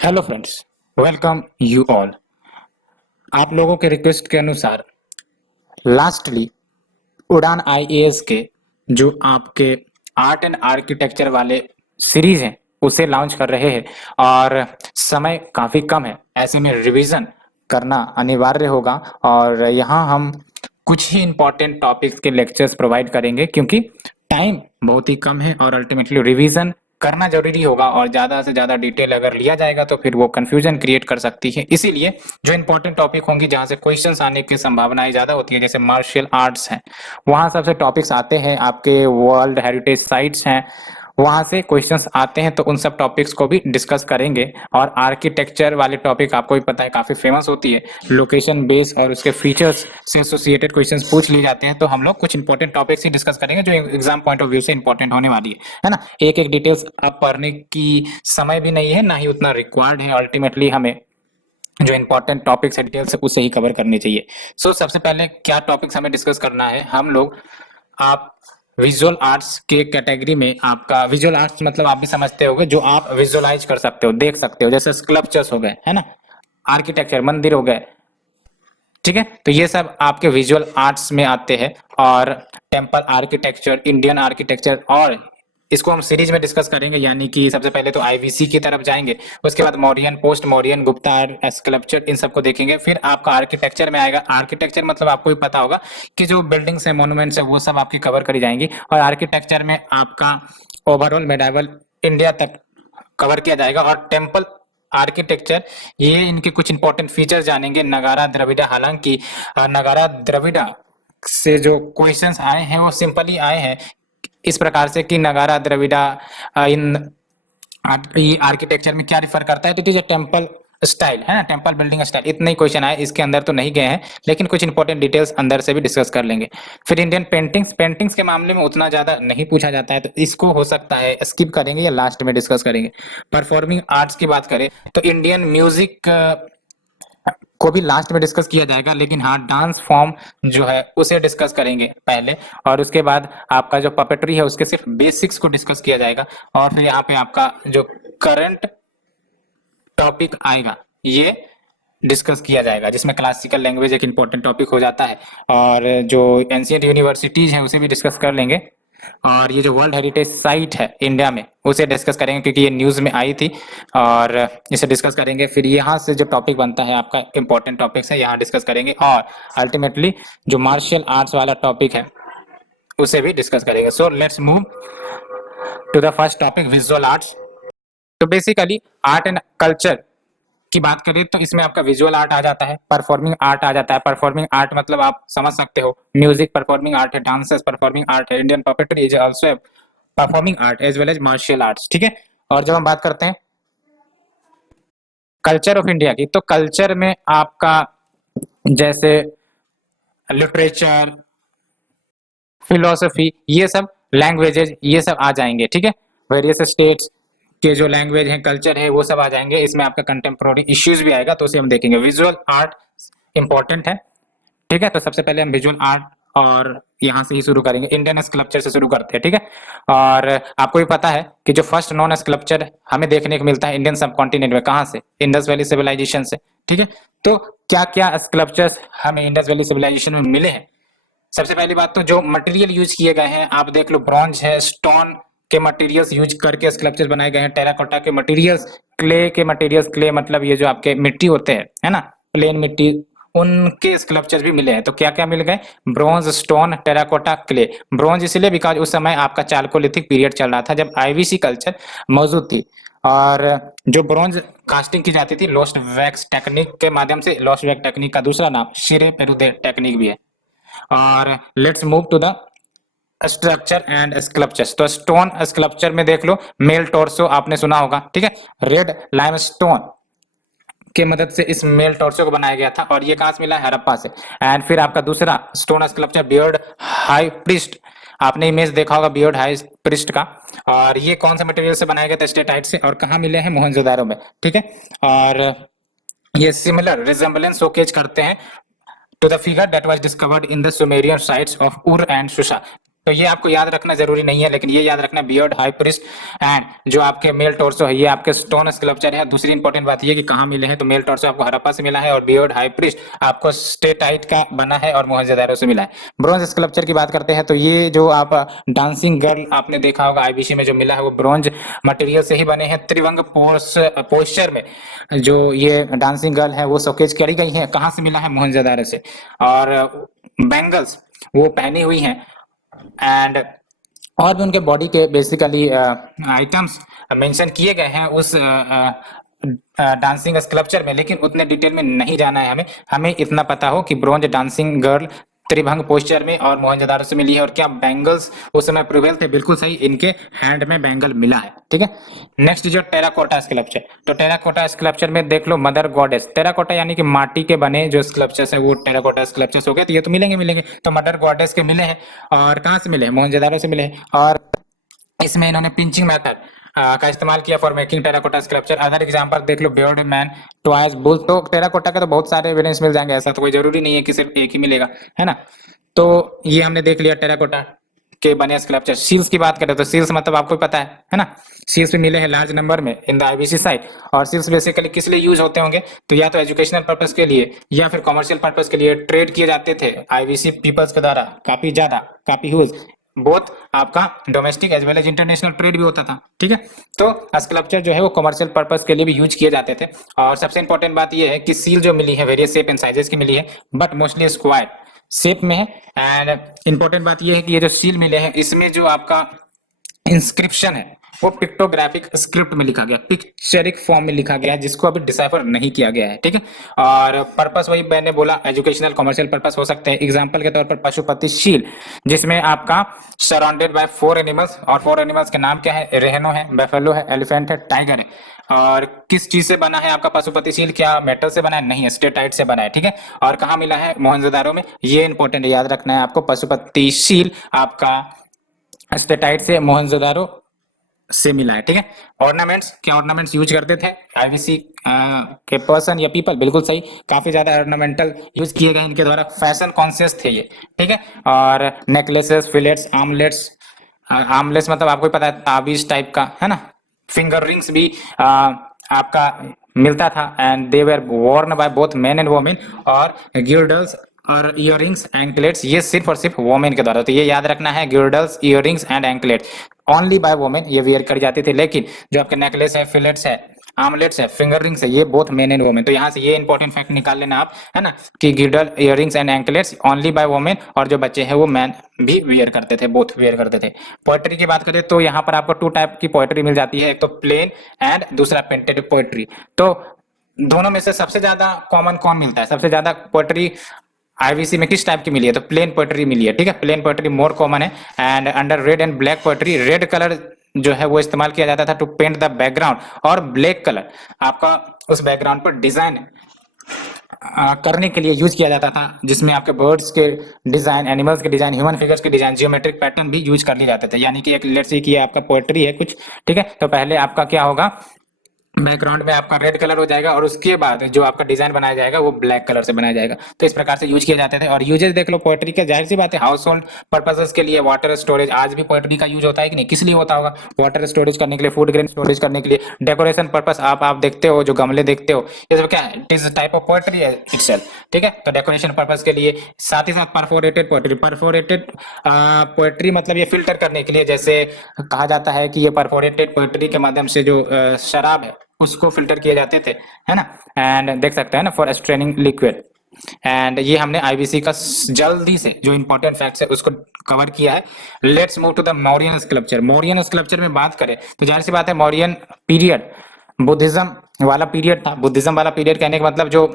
Hello friends, welcome you all. आप लोगों के रिक्वेस्ट के अनुसार लास्टली उड़ान आईएएस के जो आपके आर्ट एंड आर्किटेक्चर वाले सीरीज हैं उसे लॉन्च कर रहे हैं और समय काफ़ी कम है। ऐसे में रिवीजन करना अनिवार्य होगा और यहाँ हम कुछ ही इम्पोर्टेंट टॉपिक्स के लेक्चर्स प्रोवाइड करेंगे क्योंकि टाइम बहुत ही कम है और अल्टीमेटली रिवीजन करना जरूरी होगा और ज़्यादा से ज़्यादा डिटेल अगर लिया जाएगा तो फिर वो कंफ्यूजन क्रिएट कर सकती है। इसीलिए जो इंपॉर्टेंट टॉपिक होंगी जहाँ से क्वेश्चंस आने की संभावनाएं ज़्यादा होती है, जैसे मार्शल आर्ट्स हैं, वहाँ सबसे टॉपिक्स आते हैं, आपके वर्ल्ड हेरिटेज साइट्स हैं, वहाँ से क्वेश्चंस आते हैं, तो उन सब टॉपिक्स को भी डिस्कस करेंगे। और आर्किटेक्चर वाले टॉपिक आपको भी पता है काफ़ी फेमस होती है, लोकेशन बेस और उसके फीचर्स से एसोसिएटेड क्वेश्चंस पूछ लिए जाते हैं। तो हम लोग कुछ इंपॉर्टेंट टॉपिक्स ही डिस्कस करेंगे जो एग्जाम पॉइंट ऑफ व्यू से इंपॉर्टेंट होने वाली है ना। एक एक डिटेल्स अब पढ़ने की समय भी नहीं है, ना ही उतना रिक्वायर्ड है। अल्टीमेटली हमें जो इंपॉर्टेंट टॉपिक्स है डिटेल्स उसे ही कवर करनी चाहिए। सबसे पहले क्या टॉपिक्स हमें डिस्कस करना है, हम लोग आप विजुअल आर्ट्स के कैटेगरी में, आपका विजुअल आर्ट्स मतलब आप भी समझते होंगे जो आप विजुअलाइज कर सकते हो, देख सकते हो, जैसे स्कल्पचर्स हो गए, है ना, आर्किटेक्चर मंदिर हो गए, ठीक है। तो ये सब आपके विजुअल आर्ट्स में आते हैं। और टेम्पल आर्किटेक्चर, इंडियन आर्किटेक्चर, और इसको हम सीरीज में डिस्कस करेंगे, यानी कि सबसे पहले तो आईवीसी की तरफ जाएंगे, उसके बाद मौर्यन, पोस्ट मौर्यन, गुप्ता स्कल्पचर, इन सबको देखेंगे। फिर आपका आर्किटेक्चर में आएगा। आर्किटेक्चर मतलब आपको भी पता होगा कि जो बिल्डिंग्स है, मोन्यूमेंट्स है, वो सब आपकी कवर करी जाएंगी। और आर्किटेक्चर में आपका ओवरऑल मेडावल इंडिया तक कवर किया जाएगा। और टेम्पल आर्किटेक्चर, ये इनके कुछ इंपॉर्टेंट फीचर जानेंगे। नगारा द्रविड़ा, हालांकि नगारा द्रविड़ा से जो क्वेश्चंस आए हैं वो सिंपली आए हैं इस प्रकार से कि नगारा द्रविड़ा इन आर्किटेक्चर में क्या रिफर करता है, तो it is a temple style, है ना, टेम्पल बिल्डिंग स्टाइल। इतने ही क्वेश्चन आए, इसके अंदर तो नहीं गए हैं, लेकिन कुछ इंपॉर्टेंट डिटेल्स अंदर से भी डिस्कस कर लेंगे। फिर इंडियन पेंटिंग्स, पेंटिंग्स के मामले में उतना ज्यादा नहीं पूछा जाता है, तो इसको हो सकता है स्किप करेंगे या लास्ट में डिस्कस करेंगे। परफॉर्मिंग आर्ट्स की बात करें तो इंडियन म्यूजिक को भी लास्ट में डिस्कस किया जाएगा, लेकिन हाँ, डांस फॉर्म जो है उसे डिस्कस करेंगे पहले, और उसके बाद आपका जो पपेट्री है उसके सिर्फ बेसिक्स को डिस्कस किया जाएगा। और फिर यहाँ पे आपका जो करंट टॉपिक आएगा ये डिस्कस किया जाएगा, जिसमें क्लासिकल लैंग्वेज एक इंपॉर्टेंट टॉपिक हो जाता है। और जो एंशियंट यूनिवर्सिटीज हैं उसे भी डिस्कस कर लेंगे। और ये जो वर्ल्ड हेरिटेज साइट है इंडिया में उसे डिस्कस करेंगे, क्योंकि ये न्यूज में आई थी, और इसे डिस्कस करेंगे। फिर यहाँ से जो टॉपिक बनता है आपका इंपॉर्टेंट टॉपिक्स है, यहाँ डिस्कस करेंगे। और अल्टीमेटली जो मार्शल आर्ट्स वाला टॉपिक है उसे भी डिस्कस करेंगे। So let's move to the first topic, visual arts. तो बेसिकली आर्ट एंड कल्चर की बात करें तो इसमें आपका विजुअल आर्ट आ जाता है, परफॉर्मिंग आर्ट आ जाता है। परफॉर्मिंग आर्ट मतलब आप समझ सकते हो, म्यूजिक परफॉर्मिंग आर्ट है, डांसेस परफॉर्मिंग आर्ट है, Indian puppetry is also performing art as well as martial arts, ठीक है। और जब हम बात करते हैं कल्चर ऑफ इंडिया की, तो कल्चर में आपका जैसे लिटरेचर, फिलोसफी, ये सब लैंग्वेजेज, ये सब आ जाएंगे, ठीक है। वेरियस स्टेट्स के जो लैंग्वेज है, कल्चर है, वो सब आ जाएंगे। इसमें आपका कंटेम्प्रोरी इश्यूज भी आएगा, तो उसे हम देखेंगे। विजुअल आर्ट इंपॉर्टेंट है, ठीक है। तो सबसे पहले हम विजुअल आर्ट और यहाँ से ही शुरू करेंगे, इंडियन स्कल्पचर से शुरू करते हैं, ठीक है। और आपको भी पता है कि जो फर्स्ट नॉन स्कल्पचर हमें देखने को मिलता है इंडियन सब कॉन्टिनेंट में, कहाँ से, इंडस वैली सिविलाइजेशन से, ठीक है। तो क्या क्या स्कल्पचर्स हमें इंडस वैली सिविलाइजेशन में मिले हैं। सबसे पहली बात तो जो मटेरियल यूज किए गए हैं, आप देख लो, ब्रॉन्ज है, स्टोन के मटेरियल्स यूज करके स्कल्पचर बनाए गए हैं, टेराकोटा के मटेरियल्स, क्ले के मटेरियल्स, क्ले मतलब ये जो आपके मिट्टी होते हैं, है ना, प्लेन मिट्टी, उनके स्कल्पचर्स भी मिले हैं। तो क्या क्या मिल गए, bronze, stone, terracotta, clay. Bronze इसलिए बिकॉज उस समय आपका चालकोलिथिक पीरियड चल रहा था जब आईवीसी कल्चर मौजूद थी। और जो ब्रॉन्ज कास्टिंग की जाती थी लोस्ट वैक्स टेक्निक के माध्यम से, लोस्ट वैक्स टेक्निक का दूसरा नाम शिरे पेरुदे टेक्निक भी है। और let's move to the structure and sculptures. तो स्टोन स्कल्पचर में देख लो, मेल टॉर्सो आपने सुना होगा, ठीक है, रेड लाइमस्टोन के मदद से इस मेल टॉर्सो को बनाया गया था, और ये कहां से मिला है, हड़प्पा से। एंड फिर आपका दूसरा stone sculpture beard high priest, आपने इमेज देखा होगा बियर्ड हाई प्रिस्ट का, और ये कौन सा मटेरियल से बनाया गया था, स्टेटाइट से, और कहाँ मिले हैं, मोहनजोदारो में, ठीक है। और ये सिमिलर रिजेम्बलेंस शोकेज करते हैं to the figure that was discovered in the Sumerian sites of Ur and Shusha। तो ये आपको याद रखना जरूरी नहीं है, लेकिन ये याद रखना बियर्ड, हाई प्रिस्ट एंड जो आपके मेल टॉर्सो है ये आपके स्टोन स्कल्पचर है। दूसरी इंपॉर्टेंट बात ये कि कहाँ मिले हैं, तो मेल टॉर्सो आपको हड़प्पा से मिला है और बियर्ड हाई प्रिस्ट आपको स्टेटाइट का बना है और मोहनजोदारो से मिला है। ब्रॉन्ज स्कल्पचर की बात करते हैं तो ये जो आप डांसिंग गर्ल आपने देखा होगा आईबीसी में जो मिला है वो ब्रॉन्ज मटेरियल से ही बने हैं। त्रिभंग पोस्चर में जो ये डांसिंग गर्ल है वो शोकेज करी गई है, कहाँ से मिला है, मोहनजोदारो से। और बैंगल्स वो पहनी हुई हैं एंड और भी उनके बॉडी के बेसिकली आइटम्स मेंशन किए गए हैं उस डांसिंग स्कल्पचर में, लेकिन उतने डिटेल में नहीं जाना है हमें। हमें इतना पता हो कि ब्रॉन्ज डांसिंग गर्ल त्रिभंग पोस्चर में और मोहनजोदारो से मिली है। और क्या बैंगल्स उस समय प्रिवेल थे, बिल्कुल सही, इनके हैंड में बैंगल मिला है, ठीक है। नेक्स्ट जो टेराकोटा स्कल्पचर, तो टेराकोटा स्कल्पचर में देख लो मदर गॉडेस, टेराकोटा यानी कि माटी के बने जो स्कल्पचर्स है वो टेराकोटा स्कल्पचर्स हो गए। तो ये तो मिलेंगे, तो मदर गॉडेस के मिले हैं और कहाँ से मिले हैं, मोहनजोदारो से मिले हैं। और इसमें इन्होंने पिंचिंग मेथड का इस्तेमाल किया for making terracotta sculpture. Other example देख लो, बियर्ड मैन, टॉयज, बुल। तो टेराकोटा के तो बहुत सारे एविडेंस मिल जाएंगे, ऐसा तो कोई जरूरी नहीं है कि सिर्फ एक ही मिलेगा, है ना। तो ये हमने देख लिया टेराकोटा के बने स्कल्पचर। सील्स की बात करें तो सील्स मतलब आपको पता है ना। सील्स भी मिले हैं लार्ज नंबर में इन द आईबीसी साइट। और सील्स बेसिकली किस लिए यूज होते होंगे, तो या तो एजुकेशनल पर्पस के लिए या फिर कमर्शियल पर्पस के लिए ट्रेड किए जाते थे आईबीसी पीपल्स के द्वारा, काफी ज्यादा, काफी ह्यूज। बोथ आपका domestic as well as international trade भी होता था, ठीक है। तो स्कल्पचर जो है वो कमर्शियल पर्पस के लिए भी यूज किए जाते थे। और सबसे इंपॉर्टेंट बात ये है कि सील जो मिली है वेरियस शेप एंड साइजेस की मिली है, बट मोस्टली स्क्वायर शेप में है। एंड इंपॉर्टेंट बात ये है कि ये जो सील मिले हैं इसमें जो आपका इंस्क्रिप्शन है वो पिक्टोग्राफिक स्क्रिप्ट में लिखा गया, पिक्चरिक फॉर्म में लिखा गया है, जिसको अभी डिसाइफर नहीं किया गया है, ठीक है। और पर्पस वही मैंने बोला, एजुकेशनल कमर्शियल पर्पस हो सकते हैं। एग्जांपल के तौर पर पशुपति शील, जिसमें आपका सराउंडेड बाय 4 एनिमल्स, और 4 एनिमल्स के नाम क्या है, रेहनो है, बेफेलो है, एलिफेंट है, टाइगर है। और किस चीज से बना है आपका पशुपति शील, क्या मेटल से बना है, नहीं है, स्टेटाइट से बना है, ठीक है। और कहाँ मिला है, मोहनजोदारो में। ये इंपॉर्टेंट याद रखना है आपको, पशुपति शील आपका स्टेटाइट से, मोहनजोदारो से मिला है, ठीक है। ऑर्नामेंट्स, क्या ऑर्नामेंट्स यूज करते थे आईबीसी के पर्सन या पीपल, बिल्कुल सही, काफी ज्यादा ऑर्नामेंटल यूज किए गए इनके द्वारा, फैशन कॉन्शियस थे ये, ठीक है। और नेकलेसेस, फिलेट्स, आर्मलेट्स, आर्मलेट्स मतलब आपको पता है ताबीज टाइप का, है ना। फिंगर रिंग्स भी आपका मिलता था and they were Warne by both men and women. और गिल्डल्स और इयररिंग्स, एंकलेट्स, ये सिर्फ और सिर्फ वोमेन के द्वारा, तो ये याद रखना है, girdles, earrings and anklet only by women ये वियर कर जाते थे। लेकिन जो आपके नेकलेस है, फिलेट्स है, आर्मलेट्स है, फिंगर रिंग्स है, ये बोथ मेन एंड वोमेन। तो यहाँ से ये इंपॉर्टेंट फैक्ट निकाल लेना आप, है ना, कि girdle, earrings and anklets only by women, और जो बच्चे हैं वो मैन भी वियर करते थे, बोथ वियर करते थे। पोएट्री की बात करें तो यहाँ पर आपको 2 टाइप की पोएट्री मिल जाती है, एक तो प्लेन एंड दूसरा पेंटेड पोएट्री। तो दोनों में से सबसे ज्यादा कॉमन कौन मिलता है, सबसे ज्यादा पोएट्री आईबीसी में किस टाइप की मिली है, तो प्लेन पोएट्री मिली है, ठीक है। प्लेन पोएट्री मोर कॉमन है। And under red and black poetry, red colour जो है वो इस्तेमाल किया जाता था टू पेंट द बैकग्राउंड, और ब्लैक कलर आपका उस बैकग्राउंड पर डिजाइन करने के लिए यूज किया जाता था, जिसमें आपके बर्ड्स के डिजाइन, एनिमल्स के डिजाइन, ह्यूमन फिगर्स के डिजाइन, जियोमेट्रिक पैटर्न भी यूज कर लिए जाते थे। यानी कि एक लेट्स से कि आपका पोएट्री है कुछ, ठीक है, तो पहले आपका क्या होगा, बैकग्राउंड में आपका रेड कलर हो जाएगा और उसके बाद जो आपका डिजाइन बनाया जाएगा वो ब्लैक कलर से बनाया जाएगा। तो इस प्रकार से यूज किए जाते थे। और यूजेस देख लो पोएट्री के, जाहिर सी बात है हाउस होल्ड पर्पसेस के लिए, वाटर स्टोरेज, आज भी पोएट्री का यूज होता है कि नहीं, किस लिए होता होगा, वाटर स्टोरेज करने के लिए, फूड ग्रेन स्टोरेज करने के लिए, डेकोरेशन पर्पस, आप देखते हो जो गमले देखते हो ये सब क्या है, it is type of poetry है इटसेल्फ, ठीक है। तो डेकोरेशन पर्पस के लिए, साथ ही साथ परफोरेटेड पोएट्री, परफोरेटेड पोएट्री मतलब ये फिल्टर करने के लिए, जैसे कहा जाता है कि ये परफोरेटेड पोएट्री के माध्यम से जो शराब है उसको फिल्टर किए जाते थे, है ना। एंड देख सकते हैं ना, फॉर स्ट्रेनिंग लिक्विड। एंड ये हमने आईबीसी का जल्दी से जो इंपॉर्टेंट फैक्ट्स है उसको कवर किया है। Let's move to the Mauryan sculpture. Mauryan sculpture में बात करें तो जाहिर सी बात है मौर्यन पीरियड बुद्धिज्म वाला पीरियड था। बुद्धिज्म वाला पीरियड कहने का मतलब जो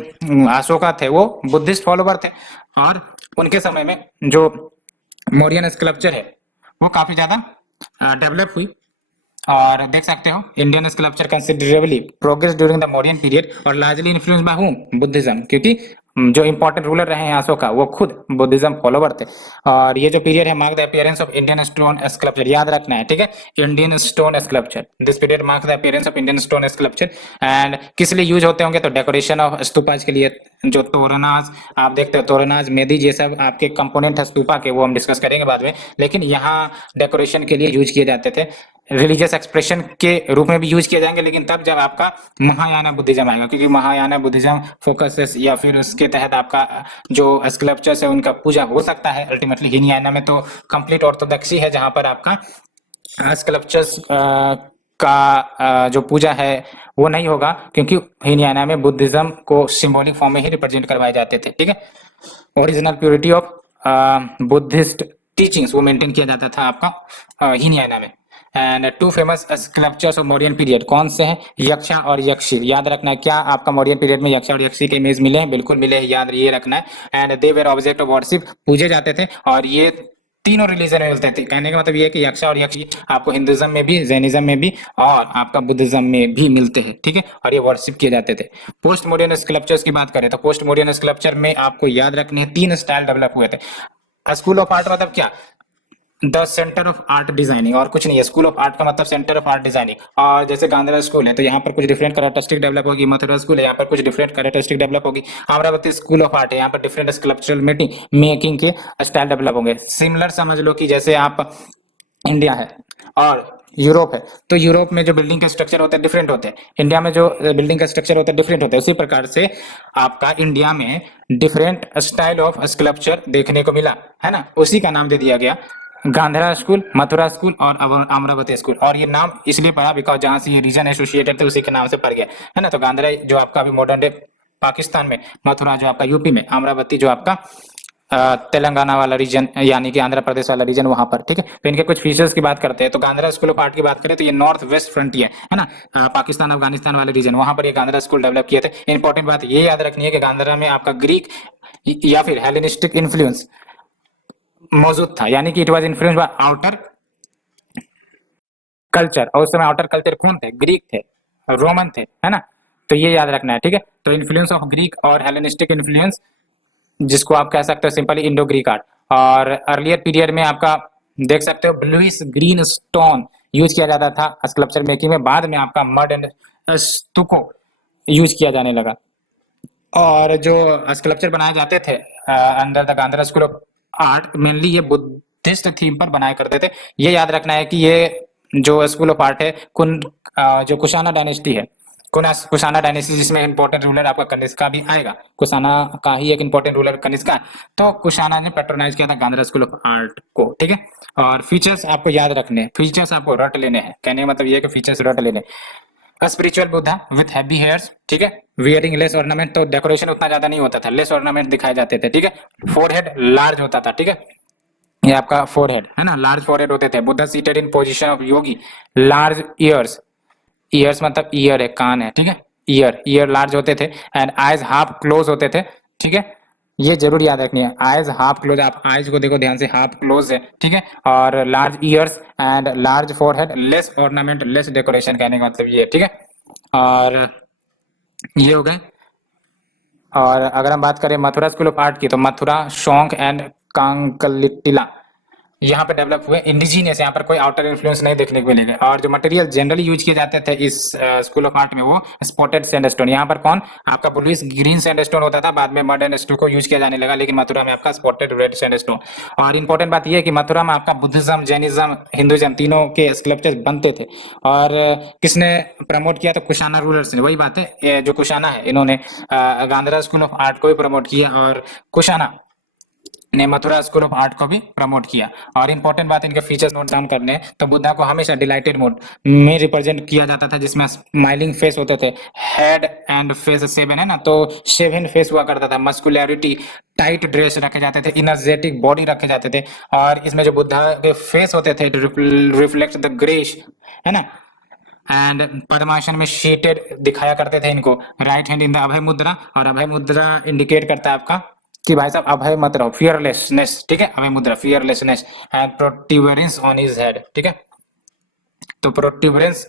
अशोका थे वो बुद्धिस्ट फॉलोवर थे, और उनके समय में जो मौर्यन स्कल्पचर है वो काफी ज्यादा डेवलप हुई। और देख सकते हो Indian sculpture considerably progress during the Mauryan period और largely influenced by hmm, Buddhism, क्योंकि जो इंपॉर्टेंट रूलर रहे हैं अशोका वो खुद बुद्धिज्म फॉलोवर थे। और ये जो पीरियड है mark the appearance of Indian stone sculpture, याद रखना है, ठीक है, Indian stone sculpture, this period mark the appearance of Indian stone sculpture. And किस लिए यूज होते होंगे, तो डेकोरेशन ऑफ स्तूपाज के लिए, जो तोरनाज आप देखते हो, तोरनाज मेदी ये सब आपके कंपोनेंट है स्तूपा के, वो हम डिस्कस करेंगे बाद में, लेकिन यहाँ डेकोरेशन के लिए यूज किए जाते थे। रिलीजियस एक्सप्रेशन के रूप में भी यूज किए जाएंगे, लेकिन तब जब आपका महायाना बुद्धिज्म आएगा, क्योंकि महायाना बुद्धिज्म फोकसेस या फिर उसके तहत आपका जो स्कल्पचर्स है उनका पूजा हो सकता है अल्टीमेटली। हीनयाना में तो कंप्लीट ऑर्थोडॉक्सी है, जहां पर आपका स्कल्पचर्स का जो पूजा है वो नहीं होगा, क्योंकि हीनयाना में बुद्धिज्म को सिंबॉलिक फॉर्म में ही रिप्रेजेंट करवाए जाते थे, ठीक है। Original purity of Buddhist teachings वो मेंटेन किया जाता था आपका हीनयाना में। And two famous sculptures of Mauryan period कौन से हैं, यक्षा और यक्षी, याद रखना है। क्या आपका मौर्यन पीरियड में यक्षा और यक्षी के इमेज मिले हैं, बिल्कुल मिले हैं, याद ये रखना है। And they were object of worship, पूजे जाते थे, और ये तीनों रिलीजन में मिलते थे। कहने का मतलब ये है कि यक्षा और यक्षी आपको हिंदुज्म में भी, जैनिज्म में भी और आपका बुद्धिज्म में भी मिलते हैं, ठीक है, और ये वर्शिप किए जाते थे। पोस्ट मॉडर्न स्कल्पचर्स की बात करें तो पोस्ट मॉडर्न स्कल्पचर में आपको याद रखने हैं 3 स्टाइल डेवलप हुए थे। स्कूल ऑफ आर्ट मतलब क्या, the centre of art designing, और कुछ नहीं है। स्कूल ऑफ आर्ट का मतलब सेंटर ऑफ आर्ट डिजाइनिंग। और जैसे गांधीनगर स्कूल है तो यहाँ पर कुछ डिफरेंट कैरेक्टरिस्टिक डेवलप होगी, मथुरा स्कूल है यहाँ पर कुछ डिफरेंट कैरेक्टरिस्टिक डेवलप होगी, अमरावती स्कूल ऑफ आर्ट है यहाँ पर डिफरेंट स्कल्पचरल मेकिंग के स्टाइल डेवलप होंगे। सिमिलर समझ लो कि जैसे आप इंडिया है और यूरोप है, तो यूरोप में जो बिल्डिंग के स्ट्रक्चर होते हैं डिफरेंट होते हैं, इंडिया में जो बिल्डिंग का स्ट्रक्चर होता है डिफरेंट होते हैं। उसी प्रकार से आपका इंडिया में डिफरेंट स्टाइल ऑफ स्कल्पचर देखने को मिला, है ना, उसी का नाम दे दिया गया गांधीनगर स्कूल, मथुरा स्कूल और अमरावती स्कूल। और ये नाम इसलिए पड़ा बिकॉज जहां से ये रीजन एसोसिएटेड थे उसी के नाम से पड़ गया, है ना। तो गांधीनगर जो आपका अभी मॉडर्न डे पाकिस्तान में, मथुरा जो आपका यूपी में, अमरावती जो आपका तेलंगाना वाला रीजन यानी कि आंध्र प्रदेश वाला रीजन वहां पर, ठीक है। तो इनके कुछ फीचर्स की बात करते हैं। तो गांधीनगर स्कूल ऑफ आर्ट की बात करें तो ये नॉर्थ वेस्ट फ्रंटियर है ना, पाकिस्तान अफगानिस्तान वाले रीजन, वहां पर ये गांधीनगर स्कूल डेवलप किए थे। इंपॉर्टेंट बात ये याद रखनी है कि गांधीनगर में आपका ग्रीक या फिर हेलेनिस्टिक इन्फ्लुएंस मौजूद था, यानी कि it was influenced by outer culture. और उस समय आउटर कल्चर कौन थे, ग्रीक थे, रोमन थे, है ना। तो ये याद रखना है, ठीक है। तो इन्फ्लुएंस ऑफ ग्रीक और हेलेनिस्टिक इन्फ्लुएंस, जिसको आप कह सकते हो सिंपली इंडो ग्रीक आर्ट। और अर्लियर पीरियड में आपका देख सकते हो ब्लूइश ग्रीन स्टोन यूज किया जाता था स्कल्पचर मेकिंग में। बाद में आपका मड एंड स्टुको यूज किया जाने लगा। और जो स्कल्पचर बनाए जाते थे under the Gandhinagar school of art, mainly ये बुद्धिस्ट थीम पर बनाया करते थे। ये याद रखना है कि ये जो स्कूल ऑफ आर्ट है जो कुशाना डायनेस्टी है, कुशाना डायनेस्टी, जिसमें इंपॉर्टेंट रूलर आपका कनिष्का भी आएगा, कुशाना का ही एक इंपॉर्टेंट रूलर कनिष्का। तो कुशाना ने पेट्रोनाइज किया था गांधीनगर स्कूल ऑफ आर्ट को, ठीक है। और फीचर्स आपको याद रखने हैं, फीचर्स आपको रट लेने हैं, कहने का मतलब ये है कि फीचर्स रट लेने। Spiritual Buddha with heavy hairs, ठीक है, वियरिंग लेस ऑर्नामेंट, तो डेकोरेशन उतना ज्यादा नहीं होता था, लेस ऑर्नामेंट दिखाए जाते थे, ठीक है। फोरहेड लार्ज होता था, ठीक है, ये आपका फोरहेड है ना, लार्ज फोरहेड होते थे। Buddha seated in position of Yogi, large years, years मतलब ईयर है, कान है, ठीक है, ईयर लार्ज होते थे। एंड आईज हाफ क्लोज होते थे, ठीक है, ये जरूर याद रखनी है, आईज हाफ क्लोज, आप आईज को देखो ध्यान से, हाफ क्लोज है, ठीक है। और large years and large forehead, less ornament, less decoration, कहने का मतलब ये है, ठीक है। और ये हो गए। और अगर हम बात करें मथुरा स्कूल ऑफ आर्ट की, तो मथुरा, शोंक एंड कांकलिटिला यहाँ पे डेवलप हुए। इंडिजीनियस, यहाँ पर कोई आउटर इन्फ्लुएंस नहीं देखने को मिलेगा। और जो मटेरियल जनरली यूज किए जाते थे इस स्कूल ऑफ आर्ट में, वो स्पॉटेड सैंडस्टोन, यहाँ पर कौन, आपका ब्लूइश ग्रीन सैंडस्टोन होता था, बाद में मड एंड स्टोन को यूज किया जाने लगा, लेकिन मथुरा में आपका स्पॉटेड रेड सैंडस्टोन। और इंपॉर्टेंट बात यह है कि मथुरा में आपका बुद्धिज्म, जैनिज्म, हिंदुइज्म तीनों के स्कल्पचर बनते थे। और किसने प्रमोट किया, तो कुशाना रूलर्स ने, वही बात है, ये जो कुशाना है इन्होंने गांधीनगर स्कूल ऑफ आर्ट को भी प्रमोट किया, और कुशाना ने मथुरा स्कूल ऑफ आर्ट को भी प्रमोट किया। और इंपॉर्टेंट बात, इनके फीचर्स नोट डाउन करने हैं। तो बुद्धा को हमेशा डिलाइटेड मोड में रिप्रेजेंट किया जाता था, जिसमें स्माइलिंग फेस होते थे, हेड एंड फेस सेवन है ना, तो सेवन फेस हुआ करता था। मस्कुलैरिटी, टाइट ड्रेस रखे जाते थे, इनर्जेटिक बॉडी रखे जाते थे। और इसमें जो बुद्धा के फेस होते थे रिफ्लेक्ट द ग्रेस, है ना। एंड पद्मासन में शीटेड दिखाया करते थे इनको। राइट हैंड इन द अभय मुद्रा, और अभय मुद्रा इंडिकेट करता है आपका कि भाई साहब अभय मत रहो, फियरलेसनेस, ठीक है, अभय मुद्रा fearlessness. And protuberance on his head, ठीक है, तो प्रोट्यूबरेंस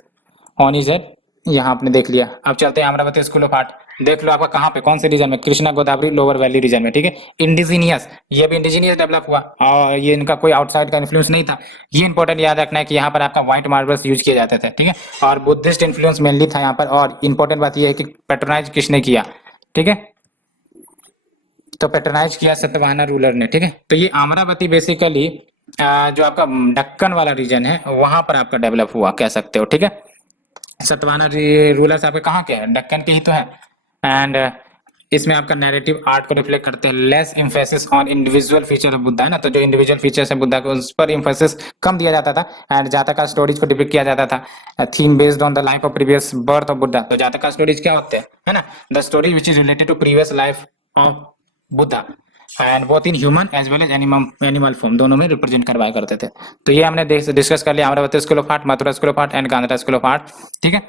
ऑन हिज हेड यहाँ आपने देख लिया। अब चलते हैं अमरावती स्कूल ऑफ आर्ट। देख लो आपका कहाँ पे, कौन से रीजन में, Krishna Godavari lower valley region में, ठीक है। इंडिजीनियस, ये भी इंडिजीनियस डेवलप हुआ और ये इनका कोई आउटसाइड का इन्फ्लुएंस नहीं था। ये इंपॉर्टेंट याद रखना है कि यहाँ पर आपका व्हाइट मार्बल्स यूज किए जाते थे, ठीक है। और बुद्धिस्ट इन्फ्लुएंस मेनली था यहाँ पर। और इंपॉर्टेंट बात ये है कि पेट्रोनाइज किसने किया, ठीक है, तो पेट्रोनाइज किया सतवाहना रूलर ने, ठीक है। तो ये अमरावती बेसिकली जो आपका दक्कन वाला रीजन है वहां पर आपका डेवलप हुआ कह सकते हो, ठीक है। सतवाहना रूलर्स आपके कहाँ के हैं, दक्कन के ही तो है। एंड इसमें आपका नैरेटिव आर्ट को रिफ्लेक्ट करते हैं, less emphasis on individual feature of Buddha है ना, तो जो इंडिविजुअल फीचर्स है बुद्धा को उस पर इम्फेसिस कम दिया जाता था। एंड जातका स्टोरीज को डिपिक्ट किया जाता था, theme based on the life of previous birth of Buddha. तो जातका स्टोरीज क्या होते हैं, है ना, the story which is related to previous life of Buddha and both in human as well as animal form, दोनों में रिप्रेजेंट करवाया करते थे। तो ये हमने डिस्कस कर लिया Amaravati school of art, Mathura school of art and Gandhi school of art, ठीक है।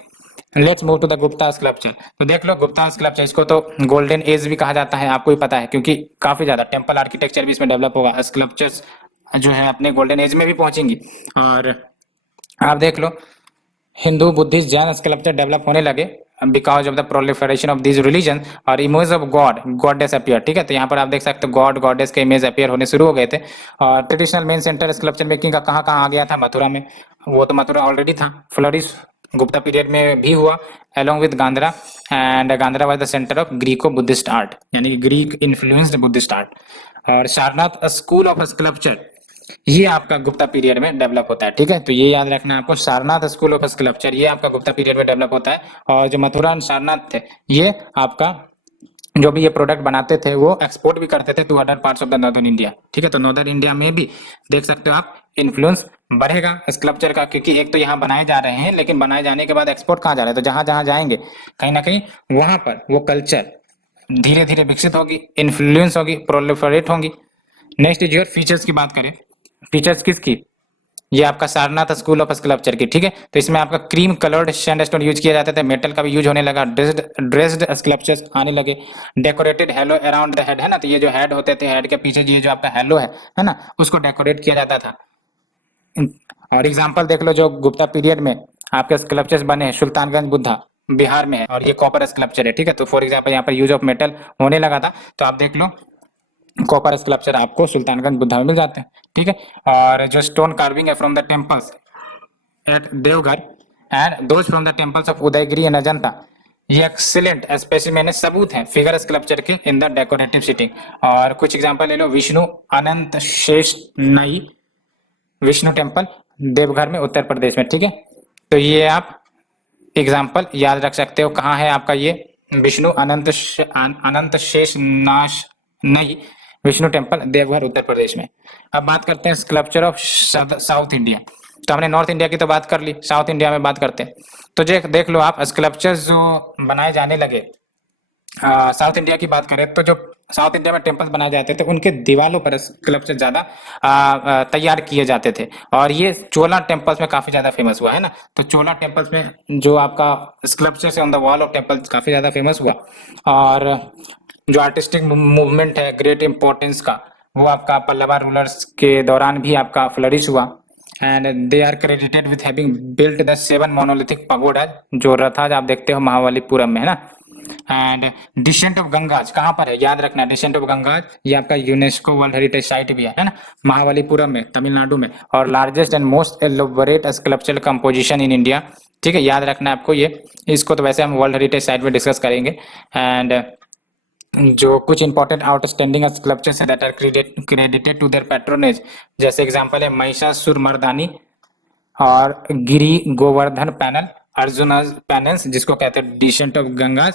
Let's move to the Gupta sculpture. तो देख लो गुप्ता स्कल्पचर, इसको तो गोल्डन एज भी कहा जाता है, आपको ही पता है, क्योंकि काफी ज्यादा टेम्पल आर्किटेक्चर भी इसमें डेवलप होगा। स्कल्पचर्स जो है अपने गोल्डन एज में भी पहुंचेंगी। और आप देख लो Hindu Buddhist Jain sculpture develop होने लगे because of the proliferation of this religion और image of god goddess appear, ठीक है। तो यहाँ पर आप देख सकते हो गॉड गॉडेस के इमेज अपीयर होने शुरू हो गए थे। और traditional main centre sculpture making का कहाँ कहाँ आ गया था, मथुरा में, वो तो मथुरा ऑलरेडी था। फ्लोरिश गुप्ता पीरियड में भी हुआ along with Gandhara, and Gandhara was the centre of Greco Buddhist art, यानी कि ग्रीक इन्फ्लुएंस्ड बुद्धिस्ट आर्ट। और सारनाथ स्कूल ऑफ स्कल्पचर ये आपका गुप्ता पीरियड में डेवलप होता है, ठीक है। तो ये याद रखना है आपको, सारनाथ स्कूल ऑफ स्कल्पचर ये आपका गुप्ता पीरियड में डेवलप होता है। और जो मथुरा एंड सारनाथ थे ये आपका जो भी ये प्रोडक्ट बनाते थे वो एक्सपोर्ट भी करते थे to other parts of the northern India, ठीक है। तो नॉर्दर्न इंडिया में भी देख सकते हो आप इन्फ्लुएंस बढ़ेगा स्कल्पचर का, क्योंकि एक तो यहाँ बनाए जा रहे हैं लेकिन बनाए जाने के बाद एक्सपोर्ट कहाँ जा रहे हैं, तो जहां जहां जाएंगे कहीं ना कहीं वहां पर वो कल्चर धीरे धीरे विकसित होगी, इन्फ्लुएंस होगी, प्रोलिफरेट होंगी। नेक्स्ट इज योर फीचर्स की बात करें, फीचर्स किसकी, ये आपका सारनाथ स्कूल ऑफ स्कल्पचर की, ठीक है। तो इसमें आपका क्रीम कलर्ड सैंडस्टोन यूज किया जाता था, मेटल का भी यूज होने लगा, ड्रेस्ड स्कल्पचर्स आने लगे, decorated hello around the head, है ना, तो ये जो हेड होते थे, हेड के पीछे ये जो आपका हेलो है ना, उसको डेकोरेट किया जाता था। और एग्जांपल देख लो जो गुप्ता पीरियड में आपके स्कल्पचर्स बने हैं, सुल्तानगंज बुद्धा बिहार में है और ये कॉपर स्कल्पचर है, ठीक है। तो फॉर एग्जांपल यहाँ पर यूज ऑफ मेटल होने लगा था, तो आप देख लो कॉपर स्कल्पचर आपको सुल्तानगंज बुद्धा में मिल जाते हैं, ठीक है। और जो स्टोन कार्विंग है from the temples at Deoghar and those from the temples of Udayagiri and Ajanta, ये एक्सीलेंट स्पेसिमेन सबूत है फिगर स्कल्पचर के इन द डेकोरेटिव सिटिंग। और कुछ एग्जांपल ले लो, विष्णु अनंत शेष नई विष्णु टेम्पल देवघर में उत्तर प्रदेश में, ठीक है। तो ये आप एग्जाम्पल याद रख सकते हो, कहाँ है आपका ये विष्णु अनंत शेष नाश नई विष्णु टेम्पल देवघर उत्तर प्रदेश में। अब बात करते हैं स्कल्पचर ऑफ साउथ इंडिया। तो हमने नॉर्थ इंडिया की तो बात कर ली, साउथ इंडिया में बात करते हैं। तो देख लो आप स्कल्पचर्स जो बनाए जाने लगे साउथ इंडिया की बात करें तो जो साउथ इंडिया में टेम्पल्स बनाए जाते थे उनके दीवारों पर स्कल्पचर ज्यादा तैयार किए जाते थे। और ये चोला टेम्पल्स में काफी ज्यादा फेमस हुआ है ना, तो चोला टेम्पल्स में जो आपका sculpture on the wall of temples काफी ज्यादा फेमस हुआ। और जो आर्टिस्टिक मूवमेंट है ग्रेट इंपॉर्टेंस का, वो आपका पल्लवा रूलर्स के दौरान भी आपका फ्लरिश हुआ। And they are credited with having built the 7 monolithic pagoda, जो रथाज आप देखते हो महाबलीपुरम में, है ना। एंड डिसेंट ऑफ गंगाज कहाँ पर है, याद रखना, डिसेंट ऑफ गंगाज ये आपका यूनेस्को वर्ल्ड हेरिटेज साइट भी है ना, महाबलीपुरम में तमिलनाडु में। और largest and most elaborate sculptural composition in India, ठीक है, याद रखना है आपको ये। इसको तो वैसे हम वर्ल्ड हेरिटेज साइट में डिस्कस करेंगे। एंड जो कुछ important outstanding sculptures that are credited to their patronage, जैसे एग्जांपल है महिषासुर मर्दानी और गिरी गोवर्धन पैनल, अर्जुन पैनल्स जिसको कहते हैं descent of Ganges,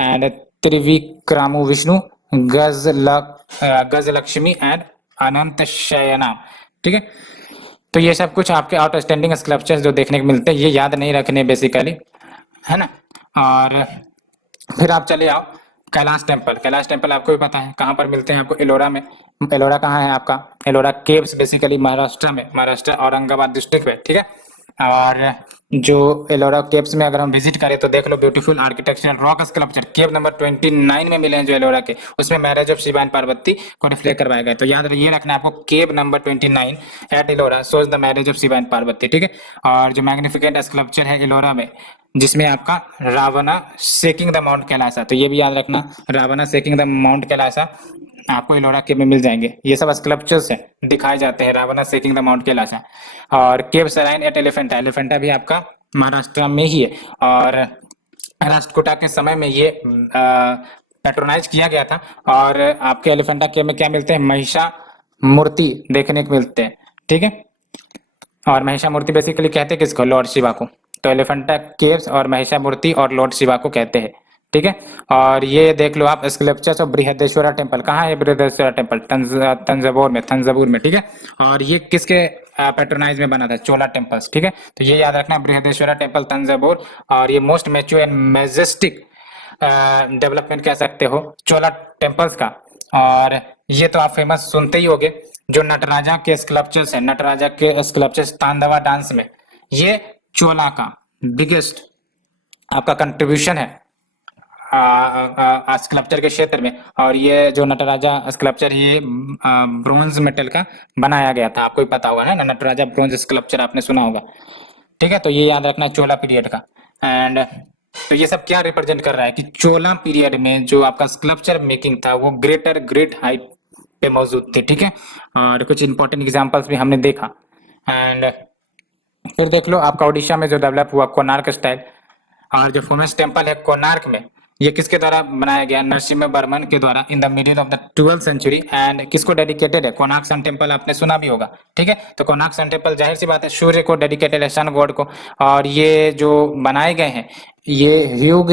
and Trivikrama Vishnu, Gajalakshmi and Anantashayana, ठीक है। तो ये सब कुछ आपके आउटस्टैंडिंग स्कल्पचर्स जो देखने को मिलते हैं, ये याद नहीं रखने बेसिकली, है ना। और फिर आप चले आओ कैलाश टेम्पल। कैलाश टेम्पल आपको भी पता है कहाँ पर मिलते हैं, आपको एलोरा में। एलोरा कहाँ है आपका, एलोरा केव्स बेसिकली महाराष्ट्र में, महाराष्ट्र औरंगाबाद डिस्ट्रिक्ट में, ठीक है। और जो एलोरा केव्स में अगर हम विजिट करें तो देख लो beautiful architectural rock sculpture cave number 29 में मिले हैं जो एलोरा के, उसमें marriage of Shiva and Parvati को रिफ्लेक्ट करवाया गया। तो याद ये रखना है आपको, cave number 29 at Ellora shows the marriage of Shiva and Parvati, ठीक है। और जो मैग्निफिकेंट स्कल्पचर है एलोरा में, जिसमें आपका रावणा शेकिंग द माउंट कैलासा, तो ये भी याद रखना, रावणा शेकिंग द माउंट कैलासा आपको एलोरा केव में मिल जाएंगे। ये सब स्कल्पचर्स है दिखाए जाते हैं, रावणा शेकिंग द माउंट कैलासा। और केव सराइन एट एलिफेंटा, एलिफेंटा भी आपका महाराष्ट्र में ही है। और राष्ट्रकूटा के समय में ये पेट्रोनाइज किया गया था। और आपके एलिफेंटा केव में क्या मिलते हैं, महिषा मूर्ति देखने को मिलते हैं, ठीक है। और महिषा मूर्ति बेसिकली कहते हैं किसको, लॉर्ड शिवा को। तो एलिफेंटा केव्स और महिषा मूर्ति और लॉर्ड शिवा को कहते हैं, ठीक है। और ये देख लो आप स्कल्पचर्स ऑफ बृहदेश्वरा टेम्पल, कहाँ है बृहदेश्वरा टेम्पल, तंजावुर में, ठीक है। और ये किसके पैट्रोनाइज में बना था, चोला टेम्पल्स, ठीक है। तो ये याद रखना, बृहदेश्वरा टेम्पल तंजावुर। और ये most mature and Majestic development कह सकते हो चोला टेम्पल्स का। और ये तो आप फेमस सुनते ही होगे, जो नटराजा के स्कल्पचर्स है, नटराजा के स्कल्पचर्स तांडवा डांस में, ये चोला का बिगेस्ट आपका कंट्रीब्यूशन है स्कल्पचर के क्षेत्र में। और ये जो नटराजा स्कल्पचर, ये ब्रोंज मेटल का बनाया गया था, आपको भी पता होगा ना, नटराजा ब्रोंज स्कल्पचर आपने सुना होगा, ठीक है। तो ये याद रखना चोला पीरियड का। एंड तो ये सब क्या रिप्रेजेंट कर रहा है कि चोला पीरियड में जो आपका स्कल्पचर मेकिंग था वो ग्रेट हाइट पे मौजूद थे, ठीक है। और कुछ इंपॉर्टेंट एग्जांपल्स भी हमने देखा। एंड फिर देख लो आपका ओडिशा में जो डेवलप हुआ कोणार्क स्टाइल। और जो फेमस टेम्पल है कोणार्क में, ये किसके द्वारा बनाया गया, नरसिम्हा वर्मन के द्वारा in the middle of the 12th century. And किसको डेडिकेटेड है, कोणार्क सन टेम्पल आपने सुना भी होगा, ठीक है। तो कोणार्क सन टेम्पल जाहिर सी बात है सूर्य को डेडिकेटेड है, सन गॉड को। और ये जो बनाए गए हैं, ये ह्यूग